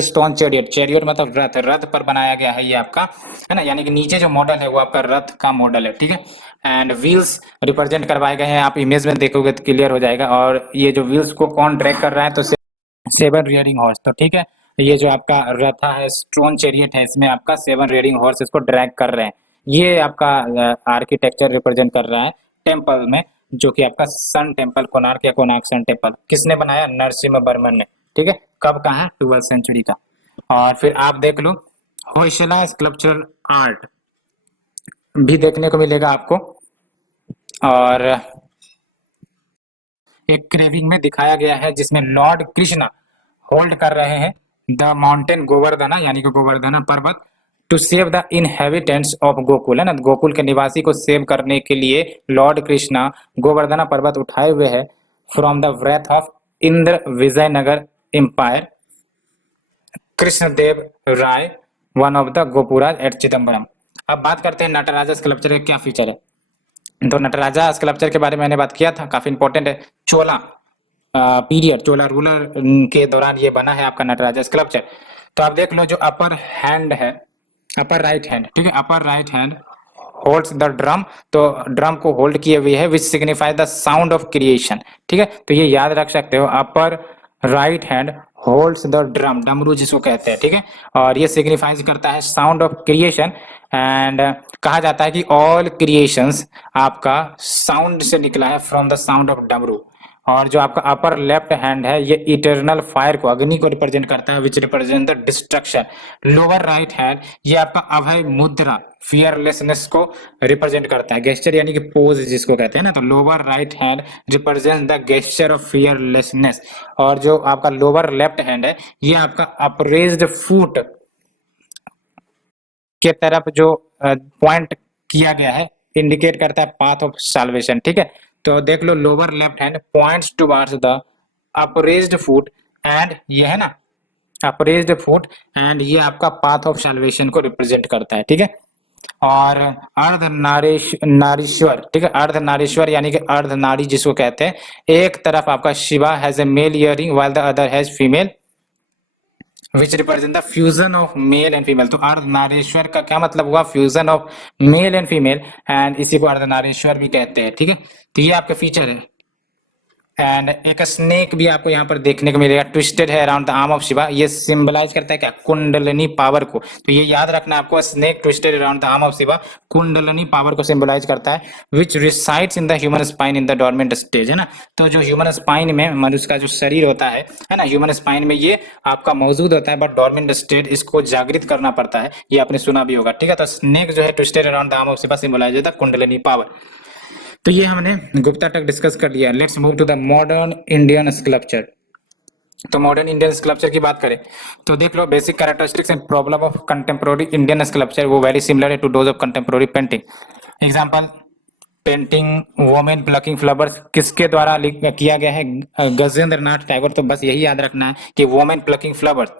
स्टोन चैरियट मतलब रथ पर बनाया गया है ये आपका, है ना। यानी कि नीचे जो मॉडल है वो आपका रथ का मॉडल है, ठीक है। एंड व्हील्स रिप्रेजेंट करवाए गए हैं, आप इमेज में देखोगे तो क्लियर हो जाएगा। और ये जो व्हील्स को कौन ड्रैग कर रहा है, तो सेवन रियरिंग हॉर्स, तो ठीक है। ये जो आपका रथा है, स्टोन चैरियट है, इसमें आपका 7 रियरिंग हॉर्स इसको ड्रैग कर रहे हैं। ये आपका आर्किटेक्चर रिप्रेजेंट कर रहा है टेम्पल में, जो कि आपका सन टेम्पल कोणार्क या कोणार्क सन टेम्पल किसने बनाया, नरसिम्हा वर्मन ने, ठीक है। कब का है, 12th सेंचुरी का। और फिर आप देख लो होयसला स्कल्पचरल आर्ट भी देखने को मिलेगा आपको। और एक क्रेविंग में दिखाया गया है जिसमें लॉर्ड कृष्णा होल्ड कर रहे हैं द माउंटेन गोवर्धना, यानी कि Govardhana Parvat, to save the inhabitants of Gokul, है ना। गोकुल के निवासी को सेव करने के लिए लॉर्ड कृष्णा गोवर्धना पर्वत उठाए हुए है from the wrath of Indra Vijayanagara empire Krishnadeva Raya, one of the gopuras at Chidambaram. अब बात करते हैं नटराजा स्कल्पचर का क्या फीचर है। तो नटराजा स्कल्पचर के बारे में मैंने बात किया था, काफी इंपॉर्टेंट है। चोला पीरियड, चोला रूलर के दौरान ये बना है आपका नटराजा स्कल्पचर। तो आप देख लो जो अपर हैंड है, अपर राइट हैंड, ठीक है, upper right hand holds the drum, तो ड्रम को होल्ड किए हुए है, which signify the sound of creation, ठीक है। तो ये याद रख सकते हो, upper right hand holds the drum, damaru जिसको कहते हैं, ठीक है। और ये सिग्निफाइज करता है साउंड ऑफ क्रिएशन। एंड कहा जाता है कि ऑल क्रिएशंस आपका साउंड से निकला है, फ्रॉम द साउंड ऑफ डमरू। और जो आपका अपर लेफ्ट हैंड है, ये इटर्नल फायर को, अग्नि को रिप्रेजेंट करता है, विच represent the destruction. Lower right hand ये आपका अभय मुद्रा, फियरलेसनेस को रिप्रेजेंट करता है, गेस्चर यानी कि पोज जिसको कहते हैं ना। तो lower right hand represent the gesture of fearlessness. और जो आपका लोअर लेफ्ट हैंड है, ये आपका अपरेज्ड फुट के तरफ जो पॉइंट किया गया है, इंडिकेट करता है पाथ ऑफ साल्वेशन, ठीक है। तो देख लो lower left hand points towards the upraised foot, and ये है ना अपरेज्ड फुट, एंड ये आपका पाथ ऑफ साल्वेशन को रिप्रेजेंट करता है, ठीक है। और अर्ध नारीश्वर, ठीक है, अर्ध नारीश्वर यानी कि अर्ध नारी जिसको कहते हैं, एक तरफ आपका Shiva has a male earring while the other has female, which represent the fusion of male and female. तो अर्धनारीश्वर का क्या मतलब हुआ, fusion of male and female, and इसी को अर्धनारीश्वर भी कहते हैं, ठीक है। तो ये आपके फीचर है। एंड एक स्नेक भी आपको यहाँ पर देखने को मिलेगा, ट्विस्टेड है around the arm of Shiva. ये सिंबलाइज करता है क्या, कुंडलिनी पावर को। तो ये याद रखना है आपको, snake twisted around the arm of Shiva Kundalini power को सिंबलाइज करता है, which resides in the human spine in the dormant stage, है ना। तो जो ह्यूमन स्पाइन में मनुष्य का जो शरीर होता है ना, ह्यूमन स्पाइन में ये आपका मौजूद होता है, बट डोरमेंट स्टेज इसको जागृत करना पड़ता है, ये आपने सुना भी होगा, ठीक है। तो स्नेक जो है twisted around the arm of Shiva symbolize होता है कुंडलिनी पावर। तो ये हमने गुप्ता तक डिस्कस कर लिया। Let's move to the modern Indian sculpture. तो मॉडर्न इंडियन स्कल्पचर की बात करें तो देख लो, basic characteristics and problem of contemporary Indian sculpture वो वेरी सिमिलर है to those of contemporary painting. Example, painting women plucking flowers किसके द्वारा किया गया है, गजेंद्र नाथ टैगोर। तो बस यही याद रखना है कि वोमेन प्लकिंग फ्लावर्स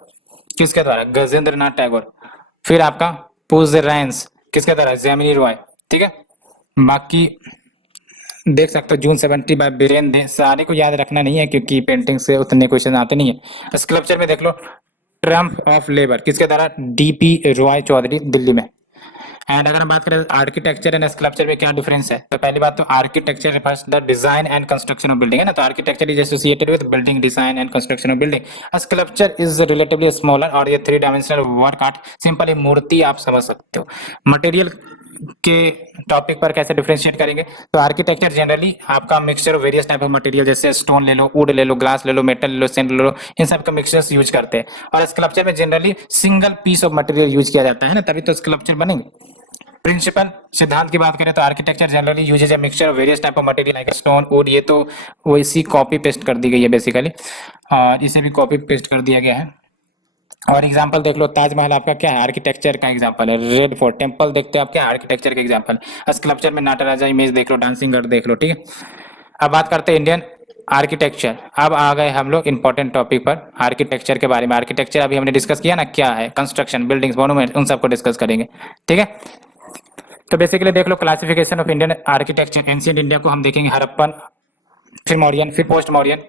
किसके द्वारा, गजेंद्र नाथ टैगोर। फिर आपका पूज द रैंस किसके द्वारा, जैमिनी रॉय, ठीक है। बाकी देख सकते हो जून 70 बाय बीरेन दे, सारे को याद रखना नहीं है क्योंकि पेंटिंग से उतने क्वेश्चन आते नहीं है। स्कल्पचर में देख लो, ट्रम्प ऑफ लेबर किसके द्वारा, डीपी रॉय चौधरी, दिल्ली में। एंड अगर हम बात करें आर्किटेक्चर एंड स्कल्पचर में क्या डिफरेंस है, तो पहली बात तो architecture refers the design and construction of building, है ना। तो architecture is associated with building design and construction of building. Sculpture is relatively smaller और ये 3 डायमेंशनल वर्क आर्ट, सिंपली मूर्ति आप समझ सकते हो। मटेरियल के टॉपिक पर कैसे डिफरेंशिएट करेंगे, तो आर्किटेक्चर जनरली आपका mixture of various type of material, जैसे स्टोन ले लो, वुड ले लो, ग्लास ले लो, मेटल ले लो, सैंड ले लो, इन सब का मिक्सचर्स यूज करते हैं। और स्कल्पचर में generally single piece of material use किया जाता है ना, तभी तो स्कल्पचर बनेंगे। प्रिंसिपल सिद्धांत की बात करें तो architecture generally usage a mixture of various type of material like stone, would. ये तो वैसी कॉपी पेस्ट कर दी गई है बेसिकली, और इसे भी कॉपी पेस्ट कर दिया गया है। और एग्जांपल देख लो, ताजमहल आपका क्या है, आर्किटेक्चर का एग्जांपल है। रेड फोर्ट टेंपल देखते हो आप, क्या आर्किटेक्चर का एग्जांपल। स्कल्पचर में नाटराजा इमेज देख लो, डांसिंग गर्ल देख लो, ठीक है। अब बात करते हैं इंडियन आर्किटेक्चर। अब आ गए हम लोग इंपॉर्टेंट टॉपिक पर, आर्किटेक्चर के बारे में। आर्किटेक्चर अभी हमने डिस्कस किया ना, क्या है, कंस्ट्रक्शन, बिल्डिंग्स, मॉन्यूमेंट, उन सबको डिस्कस करेंगे, ठीक है। तो बेसिकली देख लो, classification of Indian architecture. Ancient India को हम देखेंगे, हड़प्पन, फिर मौर्यन, फिर पोस्ट मौर्यन,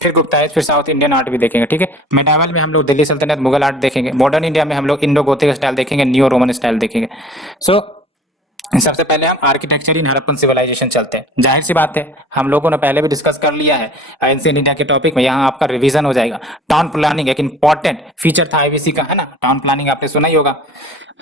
फिर गुप्ता एज, फिर साउथ इंडियन आर्ट भी देखेंगे, ठीक है। मेडावल में हम लोग दिल्ली सल्तनत, मुगल आर्ट देखेंगे। मॉडर्न इंडिया में हम लोग इंडो गोथिक स्टाइल देखेंगे, न्यू रोमन स्टाइल देखेंगे। सो सबसे पहले हम आर्किटेक्चर इन हड़प्पन सिविलाइजेशन चलते हैं। जाहिर सी बात है, हम लोगों ने पहले भी डिस्कस कर लिया है एंशिएंट इंडिया के टॉपिक में, यहाँ आपका रिवीजन हो जाएगा। टाउन प्लानिंग एक इंपॉर्टेंट फीचर था आईबीसी का, है ना। टाउन प्लानिंग आपने सुना ही होगा,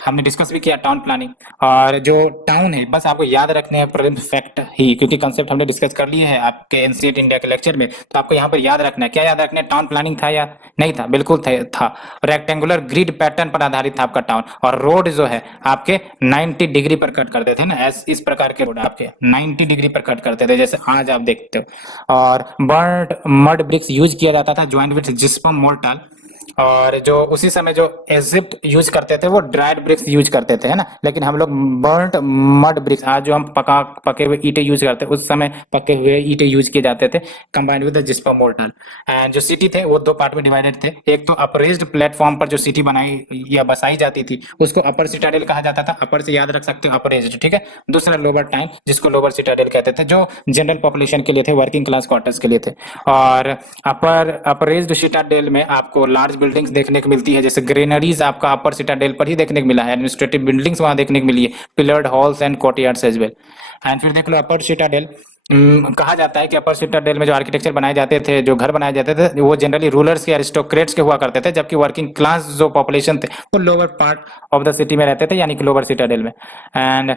हमने डिस्कस भी किया टाउन प्लानिंग। और जो टाउन है, बस आपको याद रखने हैं प्रिंट फैक्ट ही, क्योंकि कंसेप्ट हमने डिस्कस कर लिए हैं आपके एनसीईआरटी इंडिया के लेक्चर में। तो आपको यहाँ पर याद रखना है, क्या याद रखना है, टाउन प्लानिंग था या नहीं था, बिल्कुल था। रेक्टेंगुलर ग्रिड पैटर्न पर आधारित था आपका टाउन, और रोड जो है आपके 90 डिग्री पर कट करते थे ना, इस प्रकार के रोड आपके 90 डिग्री पर कट करते थे, जैसे आज आप देखते हो। और बर्न्ड मड ब्रिक्स यूज किया जाता था, ज्वाइंट विद जिप्सम मोर्टार। और जो उसी समय जो इजिप्ट यूज करते थे वो ड्राइड ब्रिक्स यूज करते थे, है ना। लेकिन हम लोग बर्न्ट मड ब्रिक्स, आज जो हम पके हुए ईंटें यूज करते हैं, उस समय पके हुए ईंटें यूज किए जाते थे, combined with the gypsum mortar. And जो सिटी थे वो 2 पार्ट में डिवाइडेड थे। एक तो अपरेज्ड प्लेटफॉर्म पर जो सिटी बनाई या बसाई जाती थी उसको अपर सिटाडेल कहा जाता था, अपर से याद रख सकते हो, अपरेज्ड, ठीक है। दूसरा लोअर टाइम, जिसको लोअर सिटाडेल कहते थे, जो जनरल पॉपुलेशन के लिए थे, वर्किंग क्लास क्वार्टर्स के लिए थे। और अपरेज्ड सिटाडेल में आपको लार्ज बिल्डिंग्स देखने को मिलती है, जैसे ग्रेनरीज आपका अपर सिटाडेल पर ही देखने को मिला है, एडमिनिस्ट्रेटिव बिल्डिंग्स वहां देखने को मिली है, pillared halls and courtyards as well. And फिर देख लो अपर सिटाडेल, कहा जाता है कि अपर सिटाडेल में जो आर्किटेक्चर बनाए जाते थे, जो घर बनाए जाते थे, वो जनरली रूलर्स के, एरिस्टोक्रेट्स के हुआ करते थे, जबकि वर्किंग क्लास जो पॉपुलेशन थे वो lower part of the city में रहते थे, यानी कि लोअर सिटाडेल में। एंड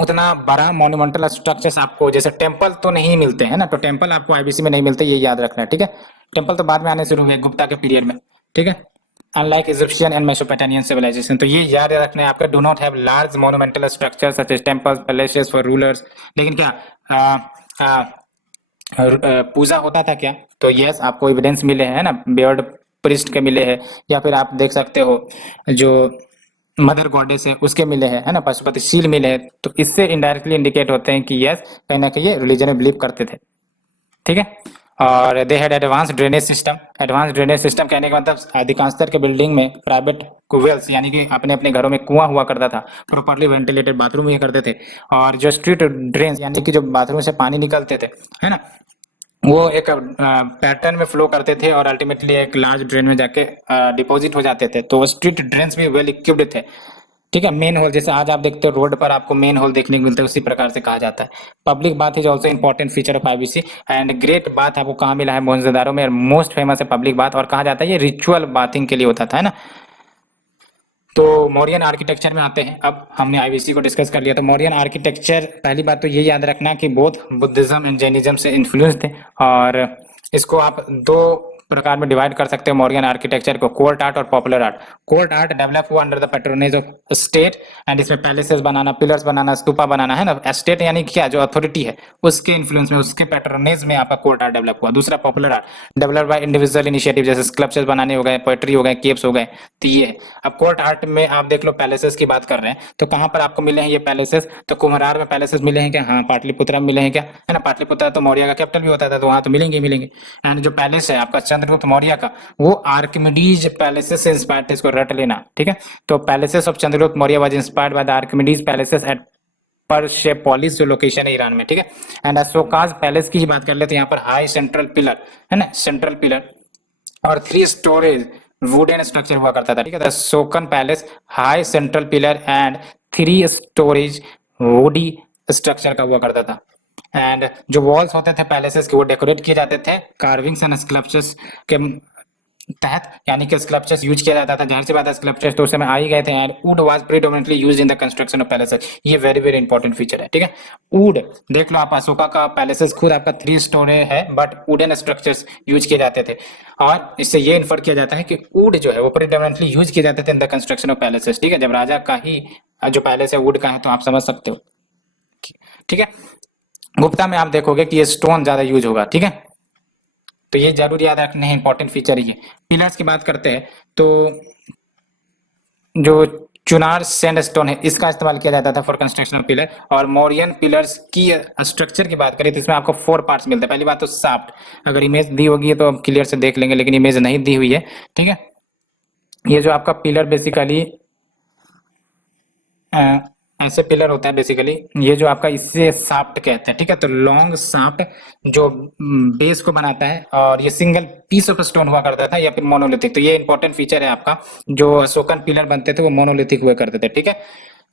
उतना बड़ा मॉन्यूमेंटल स्ट्रक्चर्स आपको, जैसे टेंपल तो नहीं मिलते हैं ना, तो टेंपल आपको आईबीसी में नहीं मिलते, ये याद रखना है, ठीक है। टेंपल तो बाद में आने शुरू हुए गुप्ता के पीरियड में, ठीक है। Unlike Egyptian and Mesopotamian civilization, तो ये याद रखना है आपका, do not have large monumental structures such as temples, palaces for rulers. लेकिन क्या पूजा होता था क्या, तो यस आपको एविडेंस मिले हैं ना, बियर्ड प्रिस्ट के मिले हैं, या फिर आप देख सकते हो जो मदर गॉडेस है उसके मिले हैं, है ना, पशुपति शील मिले हैं। तो इससे इनडायरेक्टली इंडिकेट होते हैं कि यस कहीं ना कहीं ये रिलीजन में बिलीव करते थे, ठीक है। और they had advance drainage system. Advance drainage system कहने का मतलब अधिकांशतर के बिल्डिंग में प्राइवेट वेल्स, यानी कि अपने अपने घरों में कुआं हुआ करता था, प्रॉपर्ली वेंटिलेटेड बाथरूम हुआ करते थे। और जो स्ट्रीट ड्रेन, यानी कि जो बाथरूम से पानी निकलते थे, है ना, वो एक पैटर्न में फ्लो करते थे और अल्टीमेटली एक लार्ज ड्रेन में जाके डिपॉजिट हो जाते थे। तो स्ट्रीट ड्रेन्स भी वेल इक्विप्ड थे, ठीक है। मेन हॉल, जैसे आज आप देखते हो रोड पर आपको मेन हॉल देखने को मिलता है, उसी प्रकार से कहा जाता है। Public bath is also important feature of IBC and great bath आपको कहाँ मिला है? मोहनजोदारो में। मोस्ट फेमस है पब्लिक बाथ, और कहा जाता है ये रिचुअल बाथिंग के लिए होता था, है ना। तो मौर्यन आर्किटेक्चर में आते हैं। अब हमने आईबीसी को डिस्कस कर लिया, तो मौर्यन आर्किटेक्चर, पहली बात तो ये याद रखना कि बोथ बुद्धिज्म एंड जैनिज्म से इन्फ्लुएंस थे, और इसको आप दो प्रकार में डिवाइड कर सकते हो मौर्यन आर्किटेक्चर को, कोर्ट आर्ट और popular art. Court art develop हुआ under the patronage of state, and इसमें पैलेसेस बनाना, पिलर्स बनाना, स्तूपा बनाना, है ना। स्टेट यानी क्या, जो अथॉरिटी है उसके इन्फ्लुएंस में, उसके पैट्रोनेज में आपका कोर्ट आर्ट डेवलप हुआ। दूसरा popular art develop by individual initiative, जैसे स्कल्पचर्स बनाने हो गए, पोएट्री हो गए, केव्स हो गए, तो ये है। अब कोर्ट आर्ट में आप देख लो, पैलेसेस की बात कर रहे हैं, तो कहाँ पर आपको मिले हैं ये पैलेसेस? तो कुम्हरार में पैलेसेस मिले हैं क्या? हाँ। पाटलिपुत्र में मिले हैं क्या? है ना। पाटलिपुत्र तो मौर्य का कैपिटल भी होता था, तो वहां तो मिलेंगे ही मिलेंगे। एंड जो पैलेस है आपका चंद्रगुप्त मौर्य का, वो आर्किमिडीज पैलेसेस से इंस्पायर्ड थे, इसको रट लेना, ठीक है। तो palaces of Chandragupta Maurya was inspired by the आर्किमिडीज पैलेसेस एट परसेपोलिस, जो लोकेशन है ईरान में, ठीक है। एंड अशोकाज पैलेस की ही बात कर लेते हैं, यहाँ पर हाई सेंट्रल पिलर, है ना, सेंट्रल पिलर और 3 स्टोरेज वुडन स्ट्रक्चर हुआ करता था, ठीक है। The Ashokan palace high central pillar and 3 storage woody structure का हुआ करता था। एंड जो वॉल्स होते थे पैलेसेस के, वो डेकोरेट किए जाते थे कार्विंग्स एंड स्कल्पचर्स के तहत, यानी कि स्कल्पचर्स यूज किया जाता था। जाहिर सी बात है, स्कल्पचर्स तो उस समय आ ही गए थे यार। Would was predominantly used in the construction of palaces, ये वेरी वेरी इंपॉर्टेंट फीचर है, ठीक है। वुड देख लो आप, अशोका का पैलेसेस खुद आपका 3 स्टोरी है, बट वुडन स्ट्रक्चर्स यूज किए जाते थे, और इससे ये इन्फर किया जाता है कि वुड जो है वो प्रीडोमिनेंटली यूज किए जाते थे in the construction of palaces, ठीक है। जब राजा का ही जो पैलेस है वुड का है, तो आप समझ सकते हो, ठीक है। गुप्ता में आप देखोगे कि ये स्टोन ज्यादा यूज होगा, ठीक है। तो ये जरूर याद रखने हैं, इंपॉर्टेंट फीचर है ये। पिलर्स की बात करते हैं, तो जो चुनार सैंडस्टोन है, इसका इस्तेमाल किया जाता था फॉर कंस्ट्रक्शन ऑफ पिलर। और मौर्यन पिलर्स की स्ट्रक्चर की बात करें, तो इसमें आपको 4 पार्ट्स मिलते हैं। पहली बात तो शाफ्ट, अगर इमेज दी होगी तो आप क्लियर से देख लेंगे, लेकिन इमेज नहीं दी हुई है, ठीक है। ये जो आपका पिलर बेसिकली ऐसे पिलर होता है बेसिकली, ये जो आपका, इससे शाफ्ट कहते हैं, ठीक है। तो लॉन्ग शाफ्ट जो बेस को बनाता है, और ये सिंगल पीस ऑफ स्टोन हुआ करता था, या फिर मोनोलिथिक। तो ये इंपॉर्टेंट फीचर है आपका, जो अशोकन पिलर बनते थे वो मोनोलिथिक हुआ करते थे, ठीक है।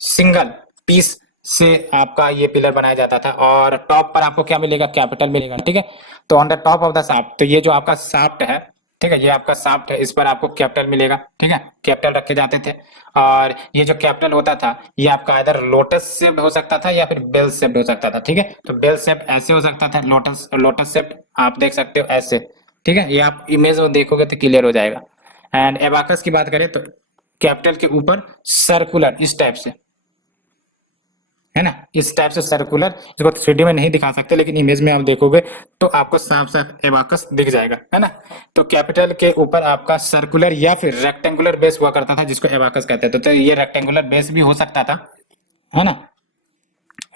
सिंगल पीस से आपका ये पिलर बनाया जाता था, और टॉप पर आपको क्या मिलेगा? कैपिटल मिलेगा, ठीक है। तो on the top of the shaft, तो ये जो आपका शाफ्ट है, ठीक है, ये आपका शाफ्ट है, इस पर आपको कैपिटल मिलेगा, ठीक है। कैपिटल रखे जाते थे, और ये जो कैपिटल होता था, ये आपका इधर लोटस शेप्ड हो सकता था या फिर बेल शेप्ड हो सकता था, ठीक है। तो बेल शेप ऐसे हो सकता था, लोटस लोटस शेप्ड आप देख सकते हो ऐसे, ठीक है। ये आप इमेज में देखोगे तो क्लियर हो जाएगा। एंड एबाकस की बात करें, तो कैपिटल के ऊपर सर्कुलर इस टाइप से, है ना, इस टाइप से सर्कुलर। इसको 3D में नहीं दिखा सकते, लेकिन इमेज में आप देखोगे तो आपको साफ साफ एबाकस दिख जाएगा, है ना। तो कैपिटल के ऊपर आपका सर्कुलर या फिर रेक्टेंगुलर बेस हुआ करता था, जिसको एबाकस कहते हैं। तो ये रेक्टेंगुलर बेस भी हो सकता था, है ना।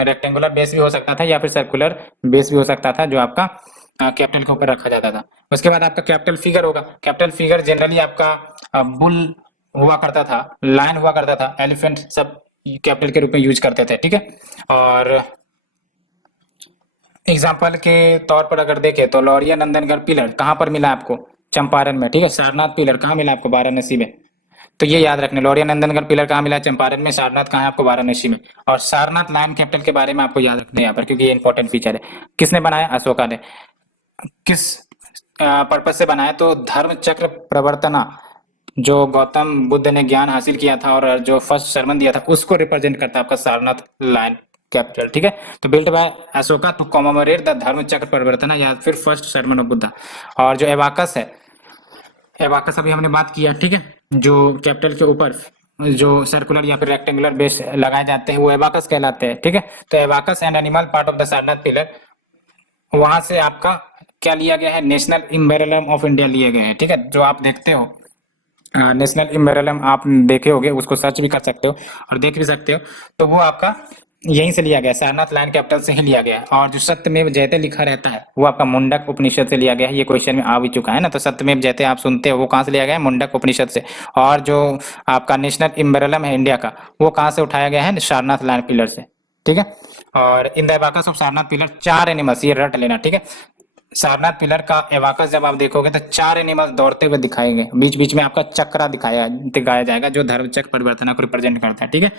रेक्टेंगुलर बेस भी हो सकता था, या फिर सर्कुलर बेस भी हो सकता था, जो आपका कैपिटल के ऊपर रखा जाता था। उसके बाद आपका कैपिटल फिगर होगा। कैपिटल फिगर जनरली आपका बुल हुआ करता था, लायन हुआ करता था, एलिफेंट, सब कैपिटल के रूप में यूज करते थे, ठीक है। और एग्जाम्पल के तौर पर अगर देखें, तो लौरिया नंदनगढ़ पिलर कहाँ पर मिला आपको? चंपारण में, ठीक है। सारनाथ पिलर कहाँ मिला आपको? वाराणसी में। तो ये याद रखने, लौरिया नंदनगढ़ पिलर कहाँ मिला? चंपारण में। सारनाथ कहाँ है आपको? वाराणसी में। और सारनाथ लायन कैपिटल के बारे में आपको याद रखना है यहाँ पर, क्योंकि ये इंपॉर्टेंट फीचर है। किसने बनाया? अशोका ने। किस पर्पज से बनाया? तो धर्म चक्र प्रवर्तना, जो गौतम बुद्ध ने ज्ञान हासिल किया था और जो फर्स्ट सरमन दिया था, उसको रिप्रेजेंट करता है आपका सारनाथ लायन कैपिटल, ठीक है। तो built by Ashoka to commemorate the Dharma Chakra परिवर्तना, या फिर फर्स्ट सरमन ऑफ बुद्धा। और जो एबाकस है, एबाकस अभी हमने बात किया, ठीक है। जो कैपिटल के ऊपर जो सर्कुलर या फिर रेक्टेंगुलर बेस लगाए जाते हैं, वो एबाकस कहलाते हैं, ठीक है। तो abacus and animal part of the Sarnath pillar, वहां से आपका क्या लिया गया है? नेशनल इम्बेरलम ऑफ इंडिया लिए गए हैं, ठीक है। जो आप देखते हो नेशनल इम्बेरलम, आप देखे होगे, उसको सर्च भी कर सकते हो और देख भी सकते हो। तो वो आपका यहीं से लिया गया, सारनाथ लायन कैपिटल से ही लिया गया है। और जो सत्यमेव जयते लिखा रहता है, वो आपका मुंडक उपनिषद से लिया गया है। ये क्वेश्चन में आ भी चुका है ना। तो सत्यमेव जयते आप सुनते हो, वो कहाँ से लिया गया है? मुंडक उपनिषद से। और जो आपका नेशनल इम्बेरलम है इंडिया का, वो कहाँ से उठाया गया है? सारनाथ लायन पिलर से, ठीक है। और in the abacus of Sarnath pillar 4 animals, ये रट लेना, ठीक है। सारनाथ पिलर का एवाकस जब आप देखोगे तो 4 एनिमल्स दौड़ते हुए दिखाएंगे, बीच बीच में आपका चक्रा दिखाया जाएगा जो धर्म चक्र परिवर्तन को रिप्रेजेंट करता है, ठीक है।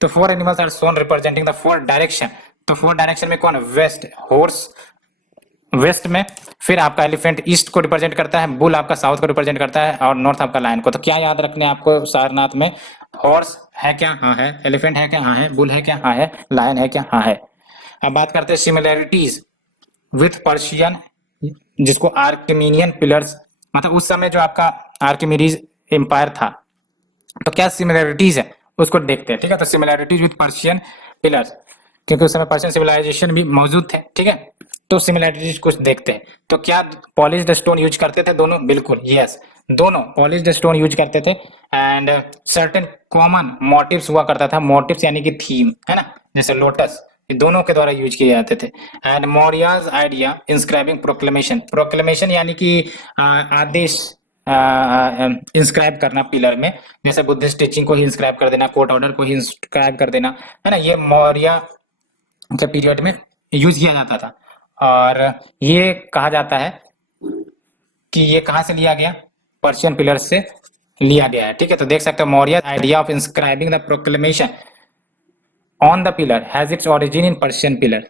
तो 4 animals are shown representing the 4 direction. तो 4 डायरेक्शन में कौन? वेस्ट, हॉर्स वेस्ट में, फिर आपका एलिफेंट ईस्ट को रिप्रेजेंट करता है, बुल आपका साउथ को रिप्रेजेंट करता है, और नॉर्थ आपका लायन को। तो क्या याद रखने आपको सारनाथ में? हॉर्स है क्या? हाँ है। एलिफेंट है क्या? हाँ है। बुल है क्या? हाँ है। लायन है क्या? हाँ है। अब बात करते हैं सिमिलैरिटीज विथ पर्शियन, जिसको आर्किमीनियन पिलर्स, मतलब उस समय जो आपका आर्किमिडीज एम्पायर था, तो क्या सिमिलैरिटीज है उसको देखते हैं, ठीक है। तो सिमिलैरिटीज विथ पर्शियन पिलर्स, क्योंकि उस समय पर्शियन सिविलाइजेशन भी मौजूद थे, ठीक है। तो सिमिलैरिटीज कुछ देखते हैं। तो क्या पॉलिश्ड स्टोन यूज करते थे दोनों? बिल्कुल, यस, दोनों पॉलिश्ड स्टोन यूज करते थे। एंड सर्टेन कॉमन मोटिव्स हुआ करता था, मोटिव्स यानी कि थीम, है ना, जैसे लोटस, ये दोनों के द्वारा यूज किए जाते थे। And Mauryas idea inscribing proclamation, proclamation यानी कि आदेश इंस्क्राइब करना पिलर में, जैसे बुद्धिस्ट टीचिंग को ही इंस्क्राइब कर देना, कोर्ट ऑर्डर को ही इंस्क्राइब कर देना, है ना, ये मौर्य के पीरियड में यूज किया जाता था। और ये कहा जाता है कि ये कहाँ से लिया गया? पर्शियन पिलर से लिया गया है, ठीक है। तो देख सकते हो Maurya idea of inscribing the proclamation on the pillar has its origin in Persian pillar.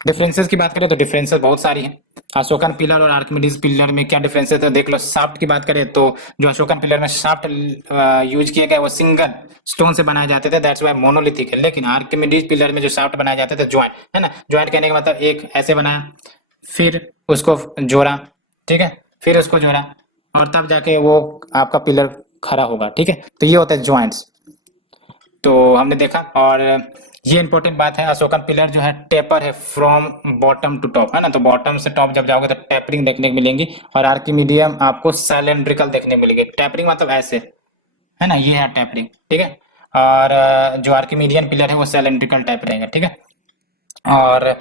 Differences की बात करें तो डिफरेंसेस बहुत सारी हैं। अशोकन पिलर और आर्किमिडीज पिलर में क्या डिफरेंसेस है? तो देख लो, शाफ्ट की बात करें तो जो अशोकन पिलर में शाफ्ट यूज किए गए वो सिंगल स्टोन से बनाए जाते थे, दैट्स वाई मोनोलिथिक है। लेकिन आर्किमिडीज पिलर में जो शाफ्ट बनाए जाते थे ज्वाइंट, है ना, ज्वाइंट कहने का मतलब एक ऐसे बनाया, फिर उसको जोड़ा, ठीक है, फिर उसको जोड़ा, और तब जाके वो आपका पिलर खड़ा होगा, ठीक है। तो ये होता है ज्वाइंट्स। तो हमने देखा, और ये इंपॉर्टेंट बात है, अशोकन पिलर जो है टेपर है फ्रॉम बॉटम टू टॉप, है ना, तो बॉटम से टॉप जब जाओगे तो टेपरिंग देखने को मिलेंगी, और आर्किमीडियम आपको सिलेंड्रिकल देखने को मिलेगी। टेपरिंग मतलब ऐसे, है ना, ये है टेपरिंग, ठीक है। और जो आर्किमीडियन पिलर है वो सिलेंड्रिकल टाइप रहेगा, ठीक है। और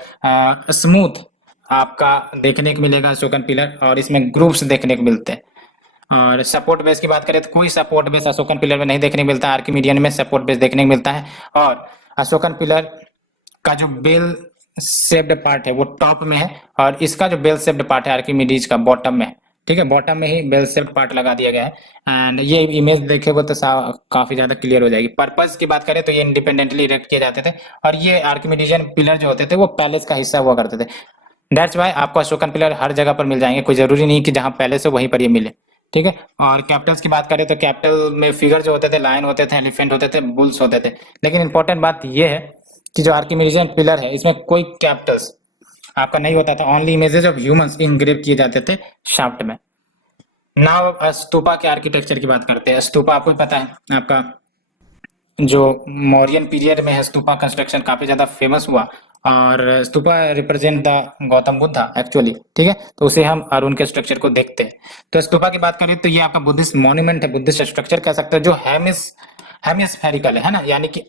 स्मूथ आपका देखने को मिलेगा अशोकन पिलर, और इसमें ग्रुप्स देखने को मिलते हैं। और सपोर्ट बेस की बात करें तो कोई सपोर्ट बेस अशोकन पिलर में नहीं देखने को मिलता, आर्किमीडियन में सपोर्ट बेस देखने को मिलता है। और अशोकन पिलर का जो बेल शेप्ड पार्ट है वो टॉप में है, और इसका जो बेल शेप्ड पार्ट है आर्किमिडीज का बॉटम में है, ठीक है। बॉटम में ही बेल शेप्ड पार्ट लगा दिया गया है। एंड ये इमेज देखेगा तो काफी ज्यादा क्लियर हो जाएगी। पर्पस की बात करें तो ये इंडिपेंडेंटली इरेक्ट किए जाते थे, और ये आर्किमिडीजियन पिलर जो होते थे वो पैलेस का हिस्सा हुआ करते थे। दैट्स वाई आपको अशोकन पिलर हर जगह पर मिल जाएंगे, कोई जरूरी नहीं कि जहां पैलेस हो वहीं पर ये मिले, ठीक है। और कैपिटल्स की बात करें तो कैपिटल में फिगर जो होते थे, लायन होते थे, एलिफेंट होते थे, बुल्स होते थे। लेकिन इंपॉर्टेंट बात ये है कि जो आर्किमिडीजियन पिलर है इसमें कोई कैपिटल्स आपका नहीं होता था, ओनली इमेजेस ऑफ ह्यूमंस इंग्रेव किए जाते थे शाफ्ट में। नाउ स्तूपा के आर्किटेक्चर की बात करते हैं। स्तूपा आपको पता है, आपका जो मौर्यन पीरियड में है स्तूपा कंस्ट्रक्शन काफी ज्यादा फेमस हुआ, और stupa represent the Gautam Buddha actually, ठीक है। तो उसे हम और उनके स्ट्रक्चर को देखते हैं। तो स्तूपा की बात करें तो ये आपका बुद्धिस्ट मॉन्यूमेंट है, बुद्धिस्ट स्ट्रक्चर कह सकते हैं, जो हेमिस्फेरिकल है ना, यानी कि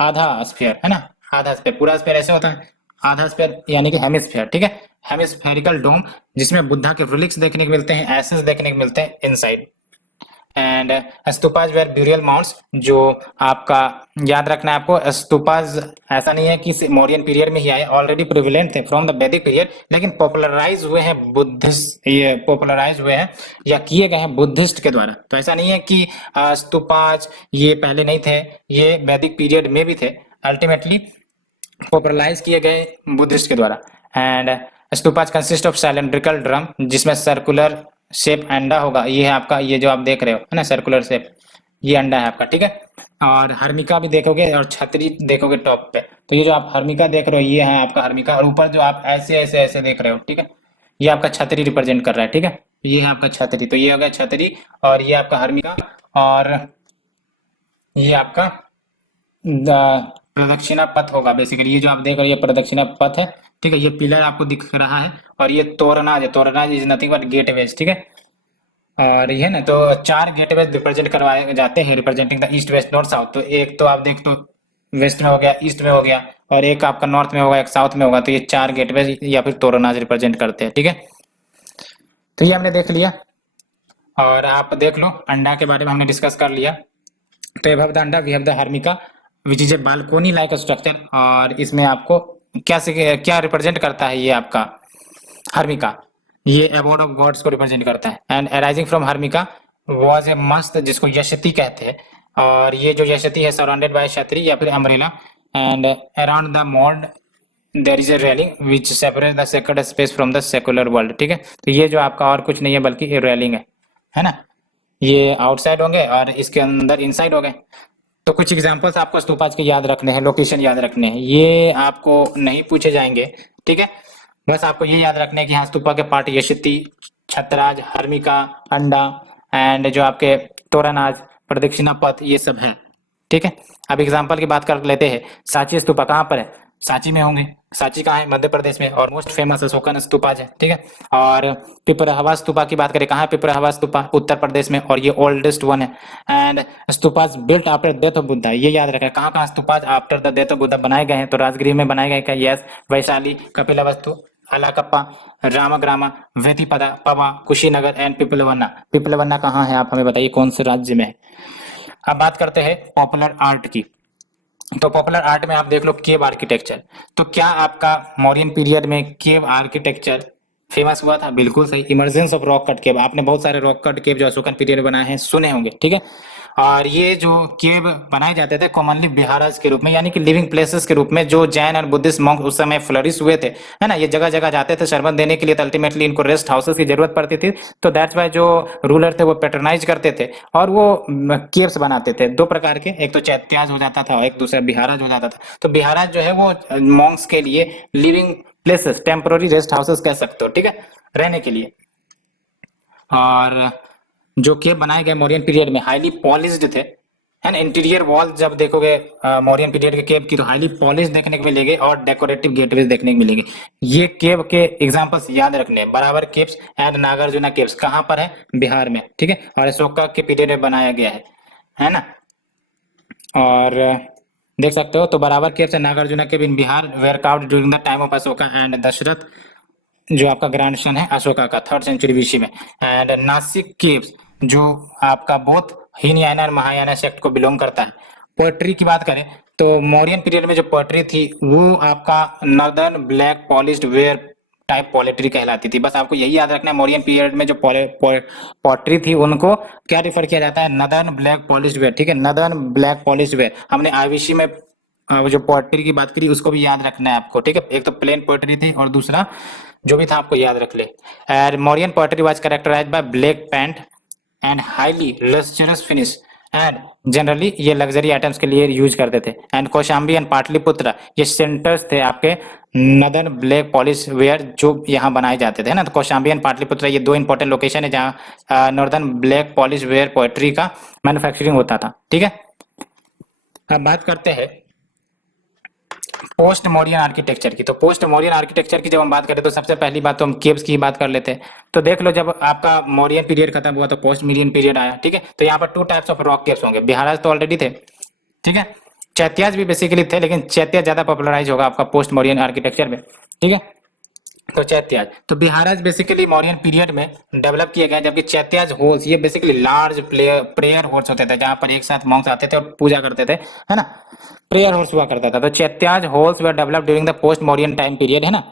आधा स्फीयर, है ना, आधा स्फीयर, पूरा स्फीयर ऐसे होता है, आधा स्फीयर यानी कि हेमिस्फीयर, ठीक है। हेमिस्फेरिकल डोम, जिसमें बुद्धा के रिलिक्स देखने को मिलते हैं, एसेंस देखने को मिलते हैं inside. And stupas were burial mounds, जो आपका याद रखना है आपको, स्तूपाज ऐसा नहीं है कि मौर्यन पीरियड में ही आए, ऑलरेडी प्रिविलेंट थे फ्रॉम द वैदिक पीरियड, लेकिन पॉपुलराइज हुए हैं बुद्धिस्ट, ये पॉपुलराइज हुए हैं या किए गए हैं बुद्धिस्ट के द्वारा। तो ऐसा नहीं है कि स्तूपाज ये पहले नहीं थे, ये वैदिक पीरियड में भी थे, अल्टीमेटली पॉपुलराइज किए गए बुद्धिस्ट के द्वारा। And stupas consist of cylindrical drum, जिसमें सर्कुलर शेप अंडा होगा, ये है आपका, ये जो आप देख रहे हो, है ना, सर्कुलर शेप, ये अंडा है आपका, ठीक है। और हर्मिका भी देखोगे, और छतरी देखोगे टॉप पे, तो ये जो आप हर्मिका देख रहे हो ये है आपका हर्मिका, और ऊपर जो आप ऐसे ऐसे ऐसे देख रहे हो, ठीक है, ये आपका छतरी रिप्रेजेंट कर रहा है, ठीक है। ये है आपका छतरी, तो ये हो गया छतरी, और ये आपका हर्मिका, और ये आपका प्रदक्षिणा पथ होगा बेसिकली। ये जो आप देख रहे हो ये प्रदक्षिणा पथ है, ठीक है। ये पिलर आपको दिख रहा है, और ये तोरनाज है, तोरनाज इज नथिंग बट गेटवेज, ठीक है। और ये ना, तो 4 गेटवेज रिप्रेजेंट करवाए जाते हैं, representing the east west north south. तो एक तो आप देख तो वेस्ट में हो गया, ईस्ट में हो गया, और एक आपका नॉर्थ में होगा, एक साउथ में होगा। तो ये 4 गेटवेज या फिर तोरनाज रिप्रेजेंट करते हैं, ठीक है। तो ये हमने देख लिया, और आप देख लो अंडा के बारे में हमने डिस्कस कर लिया। तो above the anda we have the harmika which is a balcony like structure, और इसमें आपको क्या रिप्रेजेंट करता है ये आपका हर्मिका, ये अबोर्ड ऑफ गॉड्स को रिप्रेजेंट करता है। And arising from harmika was a मस्त, जिसको यशति कहते हैं, और ये जो यशति है सराउंडेड बाय छतरी या फिर umbrella, and around the mould there is a railing which separate the sacred space from the secular world. ठीक है, तो ये जो आपका और कुछ नहीं है बल्कि ये रेलिंग है ना, ये आउटसाइड होंगे और इसके अंदर इनसाइड हो गए। तो कुछ एग्जांपल्स आपको स्तूपाज के याद रखने हैं, लोकेशन याद रखने हैं, ये आपको नहीं पूछे जाएंगे। ठीक है, बस आपको ये याद रखना है कि हाँ स्तूपा के पार्ट यशति, छतराज, हर्मिका, अंडा एंड जो आपके तोरनाज, प्रदक्षिणा पथ, ये सब है। ठीक है, अब एग्जांपल की बात कर लेते हैं। सांची स्तूपा कहाँ पर है? सांची में होंगे। सांची कहाँ है? मध्य प्रदेश में, और मोस्ट फेमस अशोकन स्तूपा है। ठीक है, और पिपरहवा स्तूपा की बात करें, कहाँ है पिपरहवा स्तूपा? उत्तर प्रदेश में, और ये ओल्डेस्ट वन है। And stupas built after death of Buddha, ये याद रखें। कहाँ कहाँ stupas after the death of Buddha बनाए गए हैं? तो राजगृह में बनाए गए क्या? यस। वैशाली, कपिलवस्तु, अलाकप्पा, रामग्रामा, वेतिपदा, पवा, कुशीनगर एंड पिपलवन्ना। पिपलवन्ना कहाँ है आप हमें बताइए, कौन से राज्य में है? अब बात करते हैं पॉपुलर आर्ट की। तो पॉपुलर आर्ट में आप देख लो केव आर्किटेक्चर। तो क्या आपका मौर्यन पीरियड में केव आर्किटेक्चर फेमस हुआ था? बिल्कुल सही, emergence of rock cut cave. आपने बहुत सारे रॉक कट केव जो अशोकन पीरियड में बनाए हैं सुने होंगे। ठीक है, और ये जो केव बनाए जाते थे कॉमनली बिहाराज के रूप में, यानी कि लिविंग प्लेसेस के रूप में, जो जैन और बुद्धिस्ट मॉन्क उस समय फ्लरिश हुए थे, है ना, ये जगह जगह जाते थे शरबत देने के लिए, तो अल्टीमेटली इनको रेस्ट हाउसेस की जरूरत पड़ती थी। तो दैट्स वाई जो रूलर थे वो पेट्रोनाइज करते थे और वो केव्स बनाते थे दो प्रकार के, एक तो चैत्याज हो जाता था और एक दूसरा बिहाराज हो जाता था। तो बिहाराज जो है वो मॉन्क्स के लिए living places, temporary rest houses कह सकते हो। ठीक है, रहने के लिए। और जो केव बनाए गए मौर्यन पीरियड में हाईली पॉलिश्ड थे, एंड इंटीरियर वॉल जब देखोगे मौर्यन पीरियड के केव की तो हाईली पॉलिश देखने को मिलेंगे और डेकोरेटिव गेटवेज देखने को मिलेंगे। ये केव के एग्जांपल्स याद रखने हैं, बराबर केव्स एंड नागार्जुना केव्स कहाँ पर है? बिहार में। ठीक है, और अशोका के पीरियड में बनाया गया है ना। और देख सकते हो तो Barabar caves and Nagarjuna cave in Bihar were carved during the time of Ashoka and Dasharatha, जो आपका ग्रैंडसन है अशोका का, 3rd सेंचुरी बीसी में। एंड नासिक केव्स जो आपका बोथ हीनयाना और महायाना सेक्ट को बिलोंग करता है। पोएट्री की बात करें तो मौर्यन पीरियड में जो पोएट्री थी वो आपका northern black polished where type poetry कहलाती थी। बस आपको यही याद रखना है, मौर्यन पीरियड में जो पोएट्री थी उनको क्या रिफर किया जाता है? Northern black polished where. ठीक है, नदर्न ब्लैक पॉलिश्ड वेयर। हमने आईवीसी में जो पोएट्री की बात करी उसको भी याद रखना है आपको। ठीक है, एक तो प्लेन पोएट्री थी और दूसरा जो भी था आपको याद रख ले। Mauryan pottery was characterised by black paint and highly lustrous finish, and generally ये लग्जरी आइटम्स के लिए यूज करते थे। एंड कौशाम्बी एंड पाटलिपुत्र ये सेंटर्स थे आपके नदर्न ब्लैक पॉलिश वेयर जो यहाँ बनाए जाते थे ना। तो कौशाम्बी एंड पाटलिपुत्र ये दो इंपॉर्टेंट लोकेशन है जहाँ northern black polish ware pottery का मैन्युफैक्चरिंग होता था। ठीक है, अब बात करते हैं पोस्ट मॉडर्न आर्किटेक्चर की। तो पोस्ट मॉडर्न आर्किटेक्चर की जब हम बात करें तो सबसे पहली बात तो हम केव्स की बात कर लेते हैं। तो देख लो जब आपका मॉडर्न पीरियड खत्म हुआ तो पोस्ट मॉडर्न पीरियड आया। ठीक है, तो यहाँ पर 2 टाइप्स ऑफ रॉक केव्स होंगे। बिहाराज तो ऑलरेडी थे, ठीक है, चैत्याज भी बेसिकली थे, लेकिन चैत्याज ज्यादा पॉपुलराइज होगा आपका पोस्ट मॉडर्न आर्किटेक्चर में। ठीक है, तो चैत्याज तो बिहाराज बेसिकली मौर्यन पीरियड में डेवलप किए गए, जबकि चैत्याज होल्स ये बेसिकली लार्ज प्रेयर होल्स होते थे जहां पर एक साथ मॉन्क्स आते थे और पूजा करते थे, है ना, प्रेयर होल्स हुआ करता था। तो chaityas halls were develop during the post Mauryan time period, है ना।